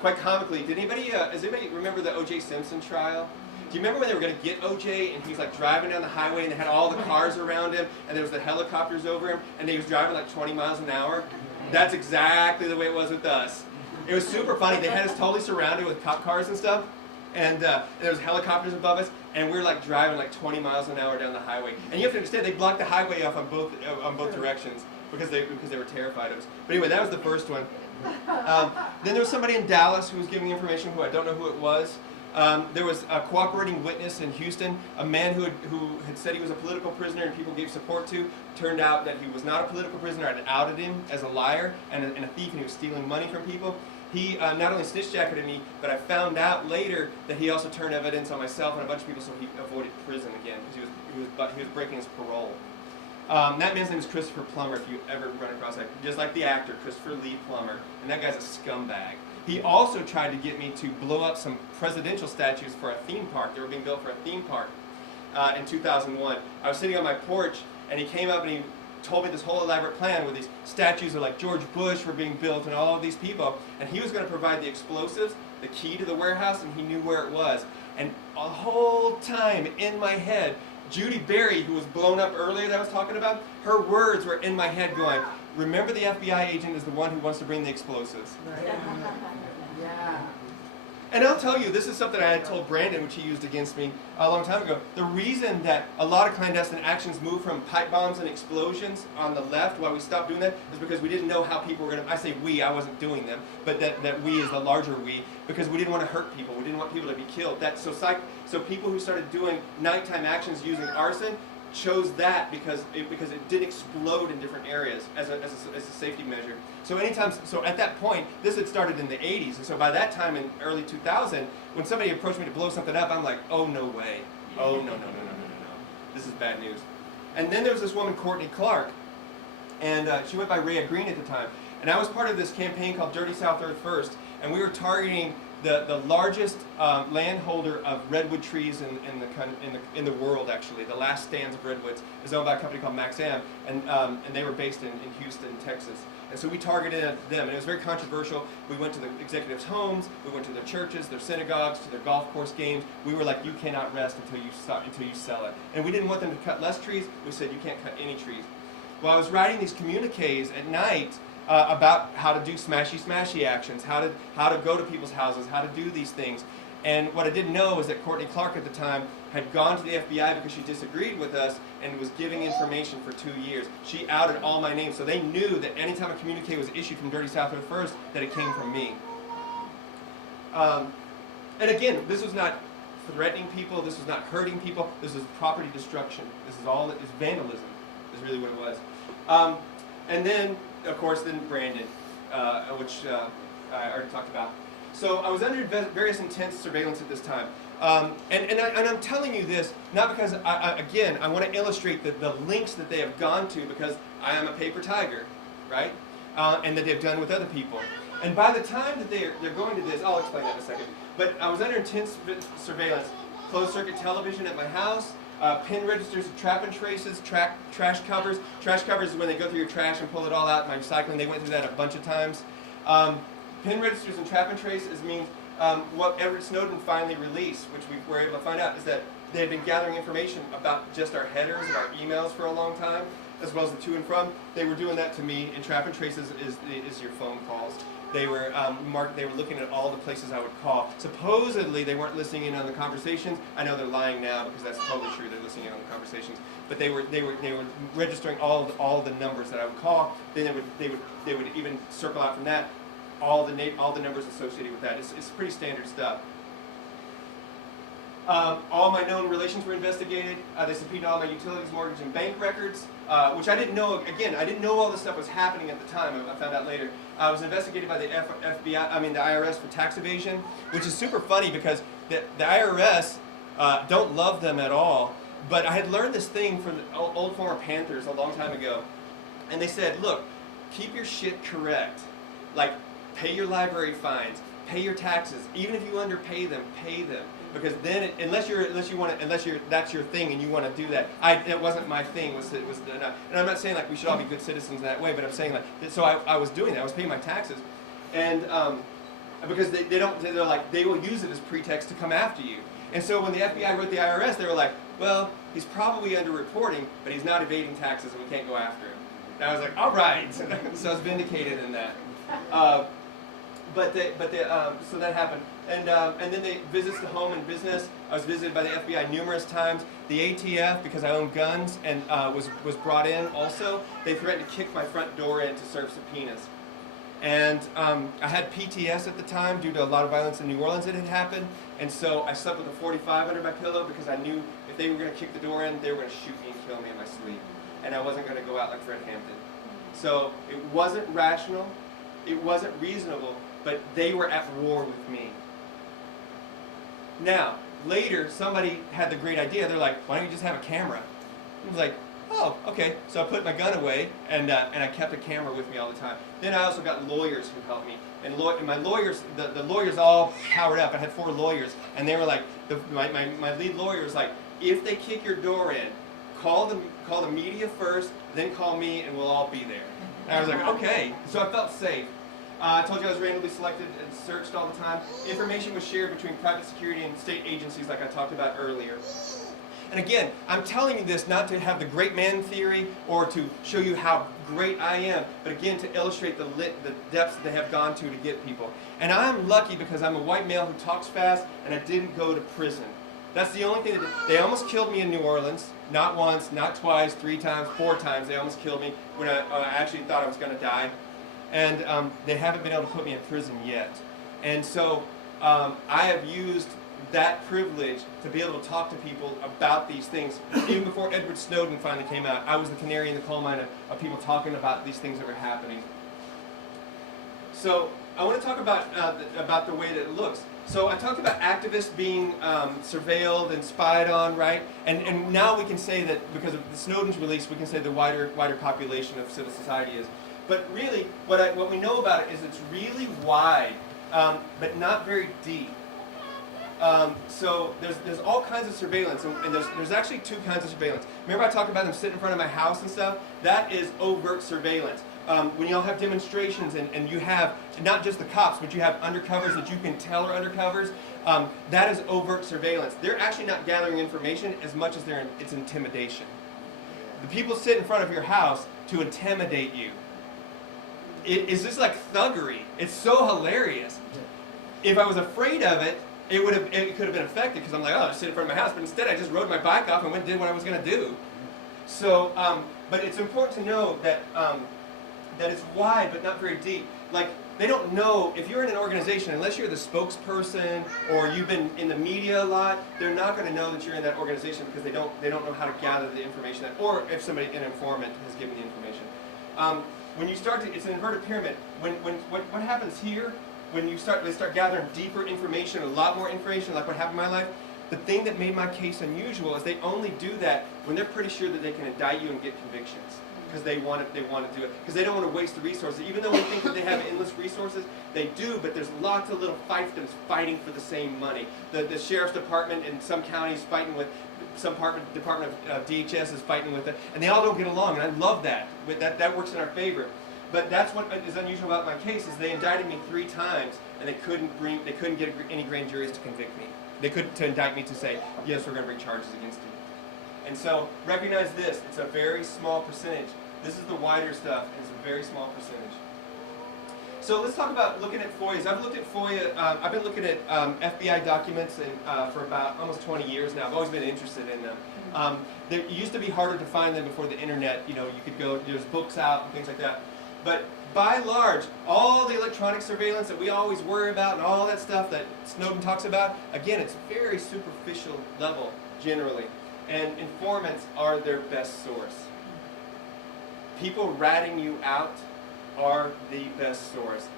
Quite comically, does anybody remember the O.J. Simpson trial? Do you remember when they were going to get O.J. and he's like driving down the highway and they had all the cars around him and there was the helicopters over him and he was driving like 20 miles an hour? That's exactly the way it was with us. It was super funny. They had us totally surrounded with cop cars and stuff. and there was helicopters above us, and we were like driving like 20 miles an hour down the highway. And you have to understand, they blocked the highway off on both directions because they were terrified of us. But anyway, that was the first one. Then there was somebody in Dallas who was giving information who I don't know who it was. There was a cooperating witness in Houston, a man who had said he was a political prisoner and people gave support to. Turned out that he was not a political prisoner. I'd outed him as a liar and a thief, and he was stealing money from people. He not only snitch jacketed me, but I found out later that he also turned evidence on myself and a bunch of people, so he avoided prison again because he was breaking his parole. That man's name is Christopher Plummer, if you ever run across that. Just like the actor, Christopher Lee Plummer. And that guy's a scumbag. He also tried to get me to blow up some presidential statues for a theme park. They were being built for a theme park in 2001. I was sitting on my porch, and he came up and he told me this whole elaborate plan where these statues of like George Bush were being built and all of these people. And he was going to provide the explosives, the key to the warehouse, and he knew where it was. And the whole time in my head, Judy Berry, who was blown up earlier that I was talking about, her words were in my head going, remember the FBI agent is the one who wants to bring the explosives. Right. Yeah. And I'll tell you, this is something I had told Brandon, which he used against me a long time ago. The reason that a lot of clandestine actions moved from pipe bombs and explosions on the left, why we stopped doing that, is because we didn't know how people were going to, I say we, I wasn't doing them, but that we is the larger we, because we didn't want to hurt people. We didn't want people to be killed. So people who started doing nighttime actions using arson chose that because it did explode in different areas as a safety measure. So at that point, this had started in the 80s, and so by that time in early 2000, when somebody approached me to blow something up, I'm like, oh no way, oh no, this is bad news. And then there was this woman, Courtney Clark, and she went by Rhea Green at the time, and I was part of this campaign called Dirty South Earth First, and we were targeting the largest landholder of redwood trees in the world. Actually, the last stands of redwoods is owned by a company called Maxam, and they were based in Houston, Texas. And so we targeted them, and it was very controversial. We went to the executives' homes, we went to their churches, their synagogues, to their golf course games. We were like, you cannot rest until you sell it. And we didn't want them to cut less trees. We said, you can't cut any trees. Well, I was writing these communiques at night about how to do smashy actions, how to go to people's houses, how to do these things. And what I didn't know was that Courtney Clark at the time had gone to the FBI because she disagreed with us and was giving information for 2 years. She outed all my names, so they knew that anytime a communique was issued from Dirty South Earth First, that it came from me. And again, this was not threatening people, this was not hurting people, this was property destruction. This is vandalism, is really what it was. And then, of course, Brandon, which I already talked about. So I was under various intense surveillance at this time. And I'm telling you this, not because, I want to illustrate the links that they have gone to, because I am a paper tiger, right? And that they've done with other people. And by the time that they're going to this, I'll explain that in a second. But I was under intense surveillance, closed circuit television at my house, pin registers of trap and traces, trash covers. Trash covers is when they go through your trash and pull it all out. My recycling, they went through that a bunch of times. Pin registers and trap and traces means what Edward Snowden finally released, which we were able to find out, is that they had been gathering information about just our headers and our emails for a long time, as well as the to and from. They were doing that to me, and trap and traces is your phone calls. They were they were looking at all the places I would call. Supposedly, they weren't listening in on the conversations. I know they're lying now because that's totally true. They're listening in on the conversations. But they were registering all the numbers that I would call. Then they would even circle out from that all the numbers associated with that. It's pretty standard stuff. All my known relations were investigated. They subpoenaed all my utilities, mortgage, and bank records, which I didn't know. Again, I didn't know all this stuff was happening at the time. I found out later. I was investigated by the the IRS for tax evasion, which is super funny because the IRS don't love them at all. But I had learned this thing from the old former Panthers a long time ago, and they said, "Look, keep your shit correct. Like, pay your library fines, pay your taxes. Even if you underpay them, pay them." Because then, unless that's your thing and you want to do that, it wasn't my thing. And I'm not saying like we should all be good citizens in that way, but I'm saying like so I was doing that. I was paying my taxes, and because they will use it as pretext to come after you. And so when the FBI wrote the IRS, they were like, well, he's probably underreporting, but he's not evading taxes, and we can't go after him. And I was like, all right. So I was vindicated in that. so that happened, and then they visits the home and business. I was visited by the FBI numerous times. The ATF, because I own guns, and was brought in also. They threatened to kick my front door in to serve subpoenas, and I had PTS at the time due to a lot of violence in New Orleans that had happened, and so I slept with a 45 under my pillow because I knew if they were going to kick the door in, they were going to shoot me and kill me in my sleep, and I wasn't going to go out like Fred Hampton. So it wasn't rational, it wasn't reasonable, but they were at war with me. Now, later, somebody had the great idea. They're like, why don't you just have a camera? I was like, oh, okay. So I put my gun away, and I kept a camera with me all the time. Then I also got lawyers who helped me. And my lawyers, the lawyers all powered up. I had 4 lawyers, and they were like, my lead lawyer was like, if they kick your door in, call the media first, then call me, and we'll all be there. And I was like, okay. So I felt safe. I told you I was randomly selected and searched all the time. Information was shared between private security and state agencies like I talked about earlier. And again, I'm telling you this not to have the great man theory or to show you how great I am, but again to illustrate the depths that they have gone to get people. And I'm lucky because I'm a white male who talks fast and I didn't go to prison. That's the only thing they almost killed me in New Orleans. Not once, not twice, 3 times, 4 times. They almost killed me when I actually thought I was going to die. And they haven't been able to put me in prison yet. And so I have used that privilege to be able to talk to people about these things. Even before Edward Snowden finally came out, I was the canary in the coal mine of people talking about these things that were happening. So I want to talk about the way that it looks. So I talked about activists being surveilled and spied on, right? And now we can say that because of the Snowden's release, we can say the wider population of civil society is. But really, what we know about it is it's really wide, but not very deep. So there's all kinds of surveillance, and there's actually 2 kinds of surveillance. Remember I talked about them sitting in front of my house and stuff? That is overt surveillance. When y'all have demonstrations and you have not just the cops, but you have undercovers that you can tell are undercovers, that is overt surveillance. They're actually not gathering information as much as it's intimidation. The people sit in front of your house to intimidate you. It's just like thuggery. It's so hilarious. If I was afraid of it, it could have been effective because I'm like, oh, I sit in front of my house, but instead I just rode my bike off and went and did what I was going to do. So, but it's important to know that that it's wide but not very deep. Like, they don't know, if you're in an organization, unless you're the spokesperson or you've been in the media a lot, they're not going to know that you're in that organization because they don't know how to gather the information, or if an informant has given the information. When you start to, it's an inverted pyramid. What happens here, when they start gathering deeper information, a lot more information, like what happened in my life, the thing that made my case unusual is they only do that when they're pretty sure that they can indict you and get convictions. Because they want to do it. Because they don't want to waste the resources. Even though we think that they have endless resources, they do, but there's lots of little fiefdoms fighting for the same money. The sheriff's department in some counties fighting with some department of DHS is fighting with it, and they all don't get along, and I love that. That works in our favor. But that's what is unusual about my case, is they indicted me 3 times, and they couldn't get any grand juries to convict me. They couldn't to indict me to say, yes, we're going to bring charges against you. And so recognize this, it's a very small percentage. This is the wider stuff, and it's a very small percentage. So let's talk about looking at FOIAs. I've looked at FOIA, I've been looking at FBI documents for about almost 20 years now. I've always been interested in them. It used to be harder to find them before the internet. You could go, there's books out and things like that. But by and large, all the electronic surveillance that we always worry about and all that stuff that Snowden talks about, again, it's very superficial level generally. And informants are their best source. People ratting you out are the best source,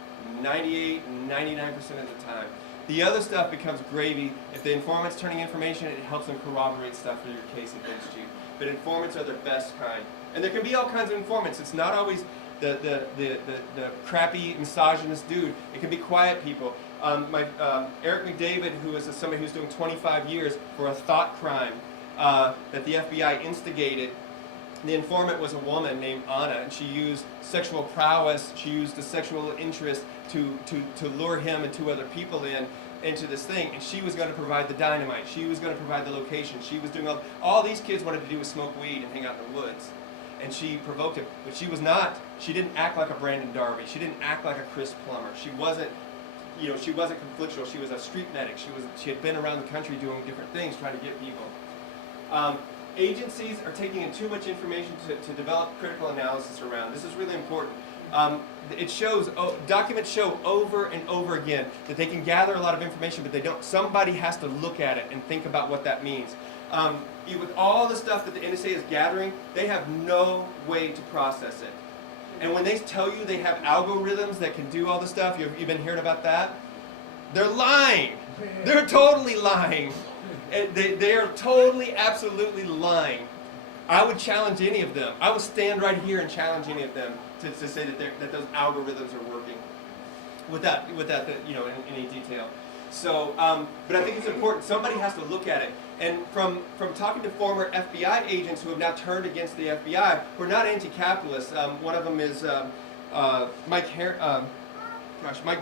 98, 99% of the time. The other stuff becomes gravy. If the informant's turning information, it helps them corroborate stuff for your case against you. But informants are the best kind. And there can be all kinds of informants. It's not always the crappy misogynist dude. It can be quiet people. Eric McDavid, who is somebody who's doing 25 years for a thought crime that the FBI instigated. The informant was a woman named Anna, and she used sexual prowess, she used a sexual interest to lure him and 2 other people into this thing, and she was going to provide the dynamite, she was going to provide the location, she was doing all these kids wanted to do was smoke weed and hang out in the woods, and she provoked him, but she didn't act like a Brandon Darby, she didn't act like a Chris Plummer, she wasn't you know, she wasn't conflictual. She was a street medic. She had been around the country doing different things, trying to get people. Agencies are taking in too much information to develop critical analysis around. This is really important. It shows, documents show over and over again that they can gather a lot of information, but they don't. Somebody has to look at it and think about what that means. With all the stuff that the NSA is gathering, they have no way to process it. And when they tell you they have algorithms that can do all the stuff, you've been hearing about that? They're lying. They're totally lying. They are totally, absolutely lying. I would challenge any of them. I would stand right here and challenge any of them to say that those algorithms are working without you know, in any detail. So, but I think it's important. Somebody has to look at it. And from talking to former FBI agents who have now turned against the FBI, who are not anti-capitalists. One of them is Mike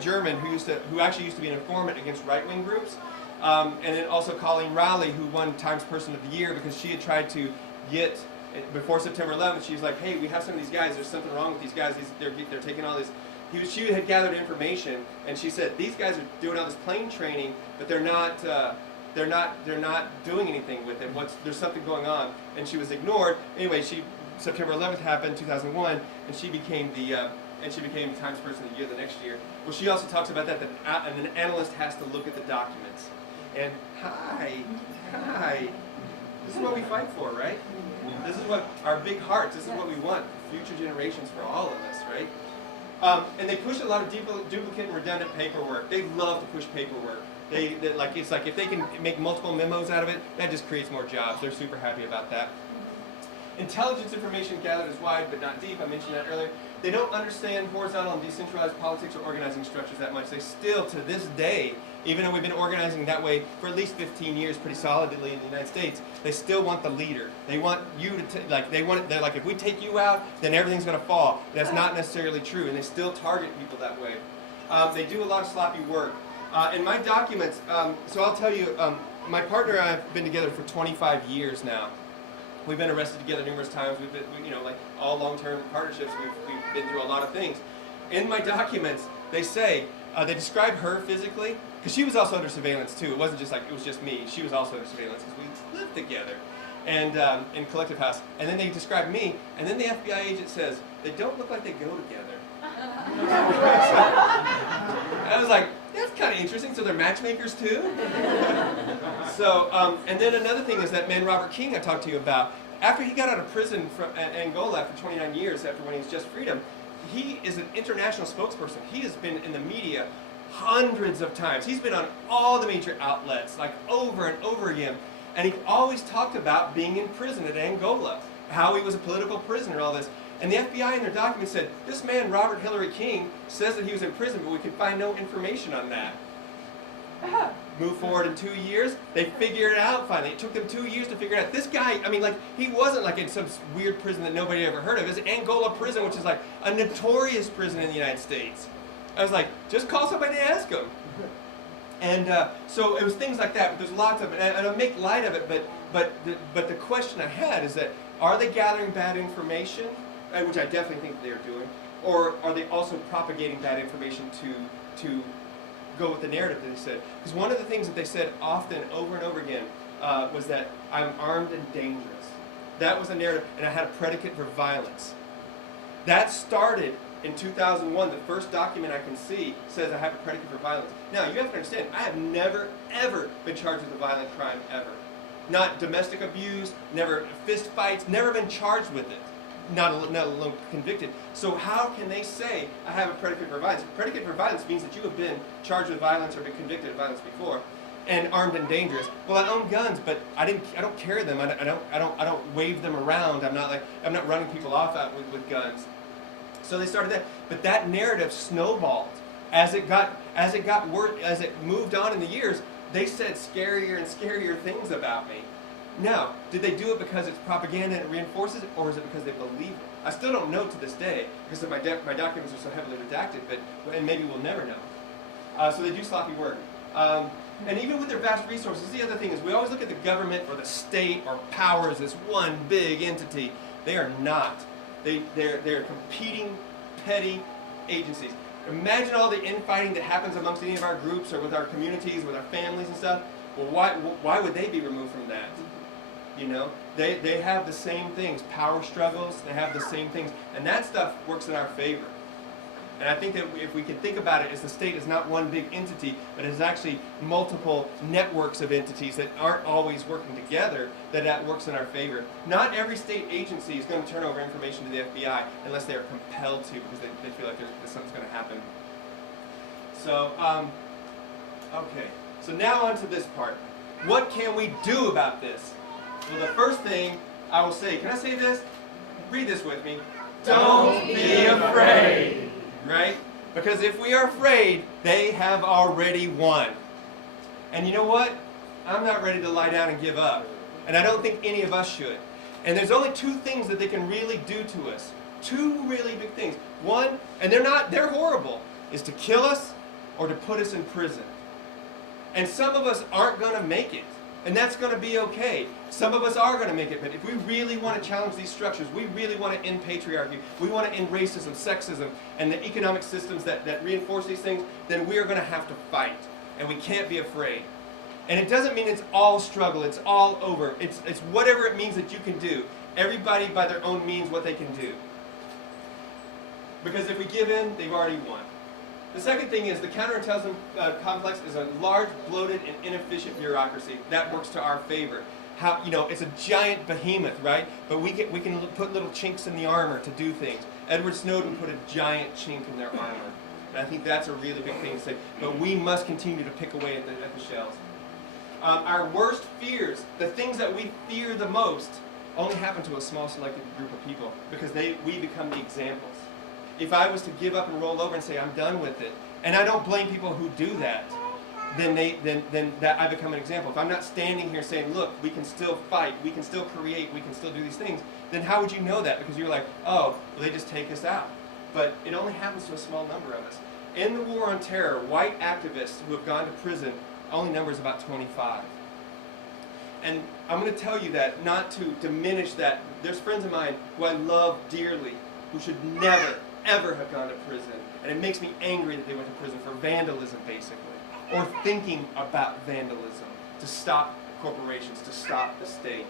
German, who actually used to be an informant against right-wing groups, and then also Colleen Rowley, who won Times Person of the Year because she had tried to get, before September 11th, she was like, hey, we have some of these guys. There's something wrong with these guys. They're taking all this. She had gathered information, and she said these guys are doing all this plane training, but they're not doing anything with it. There's something going on, and she was ignored. Anyway, September 11th happened, 2001, and she became Times Person of the Year the next year. Well, she also talks about that an analyst has to look at the documents. And hi, this is what we fight for, right? This is what our big hearts. This is what we want for future generations, for all of us, right? And they push a lot of duplicate and redundant paperwork. They love to push paperwork. It's like if they can make multiple memos out of it, that just creates more jobs. They're super happy about that. Intelligence information gathered is wide but not deep. I mentioned that earlier. They don't understand horizontal and decentralized politics or organizing structures that much. They still, to this day, even though we've been organizing that way for at least 15 years pretty solidly in the United States, they still want the leader. They want you to, they're like, if we take you out, then everything's going to fall. That's not necessarily true, and they still target people that way. They do a lot of sloppy work. In my documents, so I'll tell you, my partner and I have been together for 25 years now. We've been arrested together numerous times. We've been, like all long-term partnerships, we've been through a lot of things. In my documents, they say, they describe her physically, because she was also under surveillance too. It wasn't just like, it was just me. She was also under surveillance because we lived together and in Collective House. And then they describe me, and then the FBI agent says, they don't look like they go together. I was like, that's kind of interesting. So they're matchmakers too? So, and then another thing is that man Robert King I talked to you about. After he got out of prison from Angola after 29 years, after when he was just freedom, he is an international spokesperson. He has been in the media hundreds of times. He's been on all the major outlets, like over and over again. And he always talked about being in prison at Angola, how he was a political prisoner, all this. And the FBI in their documents said, this man, Robert Hillary King, says that he was in prison, but we could find no information on that. Move forward in 2 years, they figured it out finally. It took them 2 years to figure it out. This guy, I mean, like, he wasn't like in some weird prison that nobody ever heard of. It was Angola prison, which is like a notorious prison in the United States. I was like, just call somebody and ask them. And so it was things like that, but there's lots of it. And I make light of it, but the question I had is that, are they gathering bad information? Which I definitely think they're doing, or are they also propagating bad information to go with the narrative that they said? Because one of the things that they said often, over and over again, was that I'm armed and dangerous. That was a narrative, and I had a predicate for violence. That started in 2001. The first document I can see says I have a predicate for violence. Now, you have to understand, I have never, ever been charged with a violent crime, ever. Not domestic abuse, never fist fights, never been charged with it. Not alone convicted. So how can they say I have a predicate for violence? A predicate for violence means that you have been charged with violence or been convicted of violence before, and armed and dangerous. Well, I own guns, but I don't carry them. I don't wave them around. I'm not running people off out with guns. So they started that, but that narrative snowballed as it moved on in the years. They said scarier and scarier things about me. Now, did they do it because it's propaganda and it reinforces it, or is it because they believe it? I still don't know to this day, because my documents are so heavily redacted, and maybe we'll never know. So they do sloppy work. And even with their vast resources, the other thing is we always look at the government or the state or power as this one big entity. They are not. They're competing, petty agencies. Imagine all the infighting that happens amongst any of our groups or with our communities, with our families and stuff. Well, why would they be removed from that? You know, they have the same things, power struggles, they have the same things, and that stuff works in our favor. And I think that if we can think about it as the state is not one big entity, but is actually multiple networks of entities that aren't always working together, that works in our favor. Not every state agency is going to turn over information to the FBI unless they are compelled to, because they feel like there's something's going to happen. So, okay. So now on to this part. What can we do about this? Well, the first thing I will say, can I say this? Read this with me. Don't be afraid. Right? Because if we are afraid, they have already won. And you know what? I'm not ready to lie down and give up. And I don't think any of us should. And there's only two things that they can really do to us. Two really big things. One, and they're horrible, is to kill us or to put us in prison. And some of us aren't going to make it. And that's going to be okay. Some of us are going to make it, but if we really want to challenge these structures, we really want to end patriarchy, we want to end racism, sexism, and the economic systems that reinforce these things, then we are going to have to fight. And we can't be afraid. And it doesn't mean it's all struggle, it's all over. It's whatever it means that you can do. Everybody by their own means what they can do. Because if we give in, they've already won. The second thing is the counterintelligence complex is a large, bloated, and inefficient bureaucracy. That works to our favor. It's a giant behemoth, right? But we can put little chinks in the armor to do things. Edward Snowden put a giant chink in their armor. And I think that's a really big thing to say. But we must continue to pick away at the shells. Our worst fears, the things that we fear the most, only happen to a small selected group of people because we become the examples. If I was to give up and roll over and say I'm done with it, and I don't blame people who do that, then that I become an example. If I'm not standing here saying, look, we can still fight, we can still create, we can still do these things, then how would you know that? Because you're like, oh, well, they just take us out. But it only happens to a small number of us. In the war on terror, white activists who have gone to prison only numbers about 25. And I'm going to tell you that not to diminish that. There's friends of mine who I love dearly who should never, ever have gone to prison. And it makes me angry that they went to prison for vandalism, basically. Or thinking about vandalism, to stop corporations, to stop the state.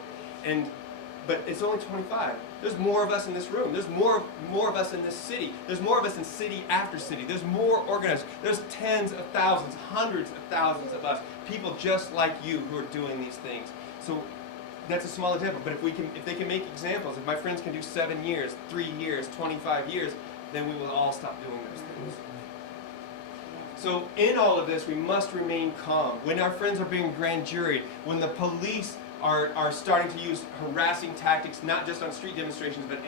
But it's only 25. There's more of us in this room. There's more of us in this city. There's more of us in city after city. There's more organized. There's tens of thousands, hundreds of thousands of us, people just like you who are doing these things. So that's a small example. But if they can make examples, if my friends can do 7 years, 3 years, 25 years, then we will all stop doing those things. So in all of this, we must remain calm. When our friends are being grand juried, when the police are starting to use harassing tactics, not just on street demonstrations, but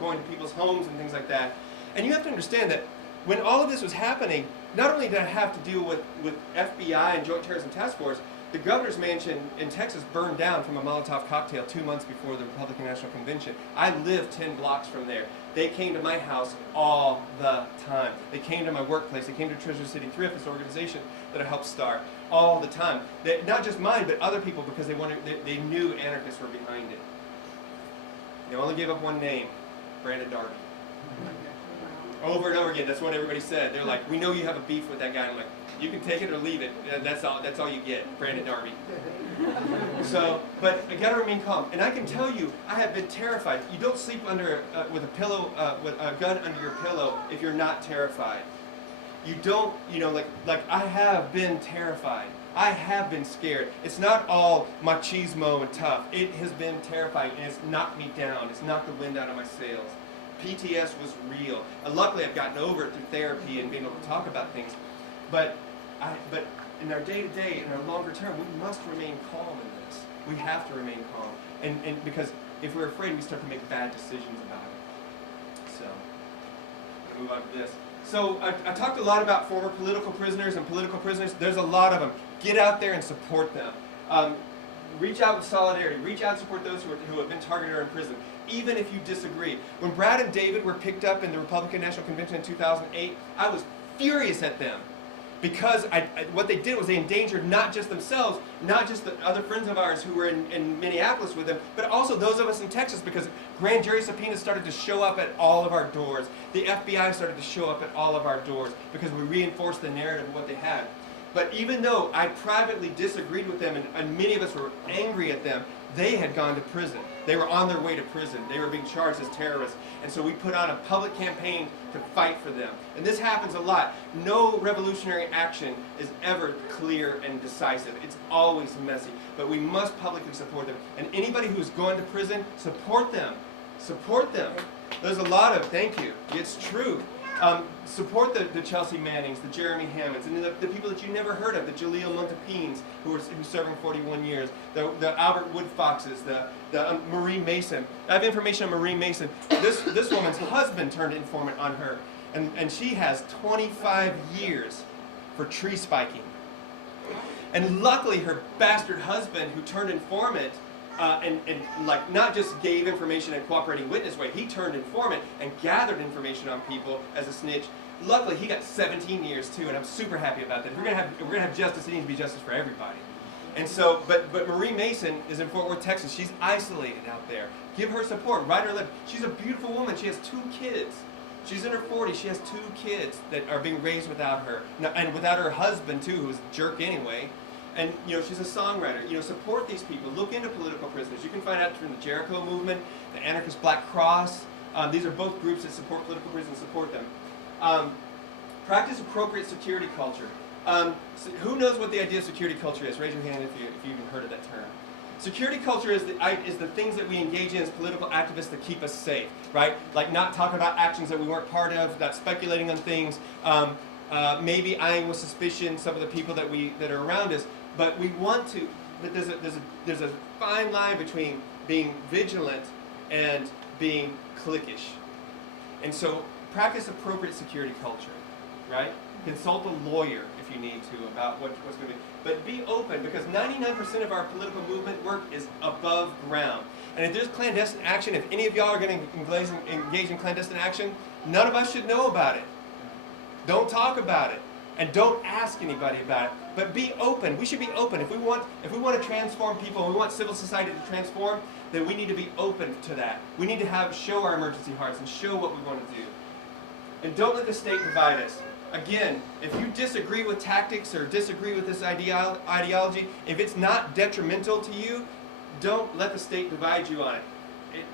going to people's homes and things like that. And you have to understand that when all of this was happening, not only did I have to deal with FBI and Joint Terrorism Task Force, the governor's mansion in Texas burned down from a Molotov cocktail 2 months before the Republican National Convention. I lived 10 blocks from there. They came to my house all the time. They came to my workplace. They came to Treasure City Thrift, this organization that I helped start, all the time. Not just mine, but other people, because they knew anarchists were behind it. They only gave up one name, Brandon Darby. Over and over again, that's what everybody said. They're like, we know you have a beef with that guy. I'm like, you can take it or leave it. That's all you get, Brandon Darby. But I got to remain calm. And I can tell you, I have been terrified. You don't sleep with a pillow, with a gun under your pillow if you're not terrified. You don't, like I have been terrified. I have been scared. It's not all machismo and tough. It has been terrifying, and it's knocked me down. It's knocked the wind out of my sails. PTS was real. And luckily, I've gotten over it through therapy and being able to talk about things. But in our day-to-day, in our longer term, we must remain calm in this. We have to remain calm. And because if we're afraid, we start to make bad decisions about it. So, I'm going to move on to this. So, I talked a lot about former political prisoners and political prisoners. There's a lot of them. Get out there and support them. Reach out with solidarity. Reach out and support those who have been targeted or in prison, even if you disagree. When Brad and David were picked up in the Republican National Convention in 2008, I was furious at them. because what they did was they endangered not just themselves, not just the other friends of ours who were in Minneapolis with them, but also those of us in Texas, because grand jury subpoenas started to show up at all of our doors. The FBI started to show up at all of our doors because we reinforced the narrative of what they had. But even though I privately disagreed with them, and many of us were angry at them, they had gone to prison. They were on their way to prison. They were being charged as terrorists. And so we put on a public campaign to fight for them. And this happens a lot. No revolutionary action is ever clear and decisive. It's always messy. But we must publicly support them. And anybody who's going to prison, support them. Support them. There's a lot of, thank you, it's true. Support the Chelsea Mannings, the Jeremy Hammonds, and the people that you never heard of, the Jaleel Montapines, who's serving 41 years, the Albert Wood Foxes, the Marie Mason. I have information on Marie Mason. This woman's husband turned informant on her, and she has 25 years for tree spiking. And luckily, her bastard husband, who turned informant, and like not just gave information in a cooperating witness way, he turned informant and gathered information on people as a snitch. Luckily, he got 17 years too, and I'm super happy about that. If we're gonna have justice, it needs to be justice for everybody. And so, but Marie Mason is in Fort Worth, Texas. She's isolated out there. Give her support. Write her a letter. She's a beautiful woman. She has 2 kids. She's in her 40s. She has 2 kids that are being raised without her, and without her husband too, who's a jerk anyway. And she's a songwriter. Support these people. Look into political prisoners. You can find out from the Jericho movement, the anarchist Black Cross. These are both groups that support political prisoners. Support them. Practice appropriate security culture. So who knows what the idea of security culture is? Raise your hand if you even heard of that term. Security culture is the things that we engage in as political activists that keep us safe, right? Like not talking about actions that we weren't part of, not speculating on things. Maybe eyeing with suspicion some of the people that are around us. But we want to. But there's a fine line between being vigilant and being cliquish. And so practice appropriate security culture, right? Consult a lawyer if you need to about what's going to be. But be open, because 99% of our political movement work is above ground. And if there's clandestine action, if any of y'all are going to engage in clandestine action, none of us should know about it. Don't talk about it. And don't ask anybody about it. But be open. We should be open. If we want to transform people, and we want civil society to transform, then we need to be open to that. We need to show our emergency hearts and show what we want to do. And don't let the state divide us. Again, if you disagree with tactics or disagree with this ideology, if it's not detrimental to you, don't let the state divide you on it.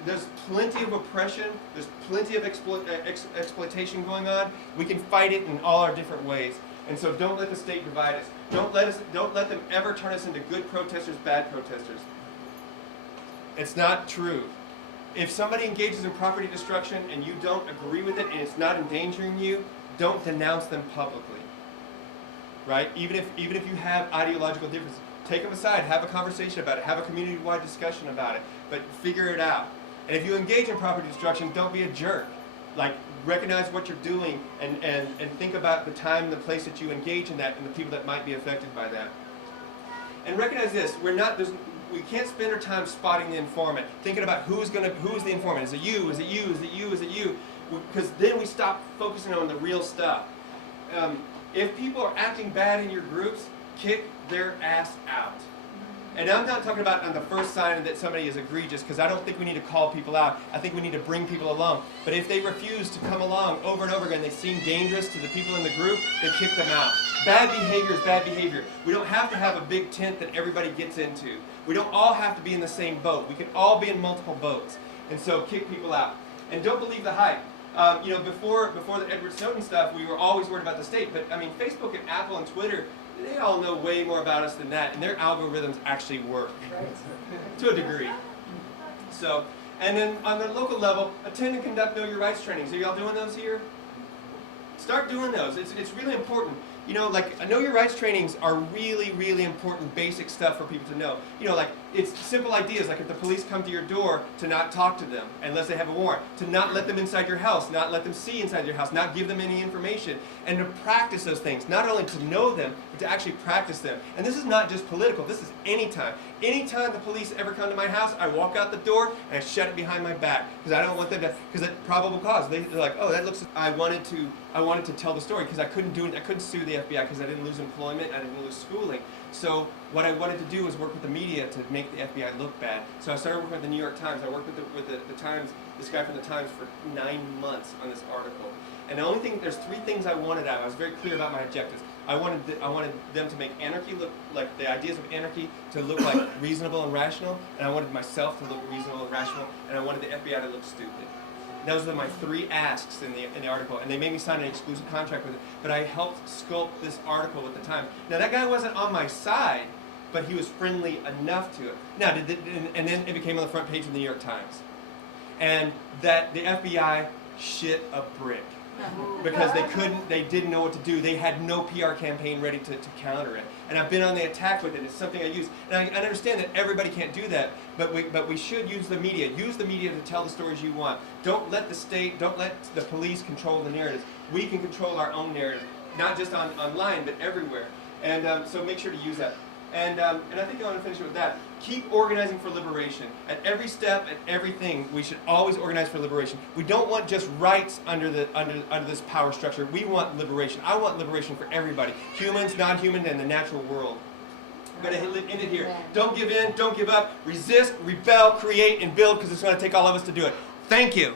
There's plenty of oppression. There's plenty of exploitation going on. We can fight it in all our different ways. And so don't let the state divide us. Don't let them ever turn us into good protesters, bad protesters. It's not true. If somebody engages in property destruction and you don't agree with it and it's not endangering you, don't denounce them publicly. Right? Even if you have ideological differences, take them aside, have a conversation about it, have a community-wide discussion about it, but figure it out. And if you engage in property destruction, don't be a jerk. Like, recognize what you're doing and think about the time and the place that you engage in that and the people that might be affected by that. And recognize this, we can't spend our time spotting the informant, thinking about who's the informant. Is it you? Is it you? Is it you? Is it you? Because then we stop focusing on the real stuff. If people are acting bad in your groups, kick their ass out. And I'm not talking about on the first sign that somebody is egregious, because I don't think we need to call people out. I think we need to bring people along. But if they refuse to come along over and over again, they seem dangerous to the people in the group, then kick them out. Bad behavior is bad behavior. We don't have to have a big tent that everybody gets into. We don't all have to be in the same boat. We can all be in multiple boats. And so kick people out. And don't believe the hype. Before the Edward Snowden stuff, we were always worried about the state. But I mean, Facebook and Apple and Twitter, they all know way more about us than that, and their algorithms actually work to a degree. So, and then on the local level, attend and conduct Know Your Rights trainings. Are y'all doing those here? Start doing those. It's really important. Know Your Rights trainings are really, really important basic stuff for people to know. Like it's simple ideas, like if the police come to your door, to not talk to them unless they have a warrant, to not let them inside your house, not let them see inside your house, not give them any information, and to practice those things, not only to know them, but to actually practice them. And this is not just political, this is anytime. Anytime the police ever come to my house, I walk out the door and I shut it behind my back, because I don't want them to, because it's probable cause. They're like, oh, that looks, I wanted to tell the story, because I couldn't do it, I couldn't sue the FBI, because I didn't lose employment, I didn't lose schooling. So what I wanted to do was work with the media to make the FBI look bad. So I started working with the New York Times. I worked with the Times, this guy from the Times, for 9 months on this article. And the only thing, there's 3 things I wanted out. I was very clear about my objectives. I wanted them to make anarchy look like, the ideas of anarchy to look like reasonable and rational, and I wanted myself to look reasonable and rational, and I wanted the FBI to look stupid. Those are my 3 asks in the article, and they made me sign an exclusive contract with it. But I helped sculpt this article with the Times. Now that guy wasn't on my side, but he was friendly enough to it. Now, and then it became on the front page of the New York Times, and that the FBI shit a brick because they didn't know what to do. They had no PR campaign ready to counter it. And I've been on the attack with it. It's something I use. And I understand that everybody can't do that, but we should use the media. Use the media to tell the stories you want. Don't let the state, don't let the police control the narrative. We can control our own narrative, not just online, but everywhere. And so make sure to use that. And I think I want to finish with that. Keep organizing for liberation. At every step, at everything, we should always organize for liberation. We don't want just rights under this power structure. We want liberation. I want liberation for everybody. Humans, non-human, and the natural world. I'm going to end it here. Don't give in, don't give up. Resist, rebel, create, and build, because it's going to take all of us to do it. Thank you.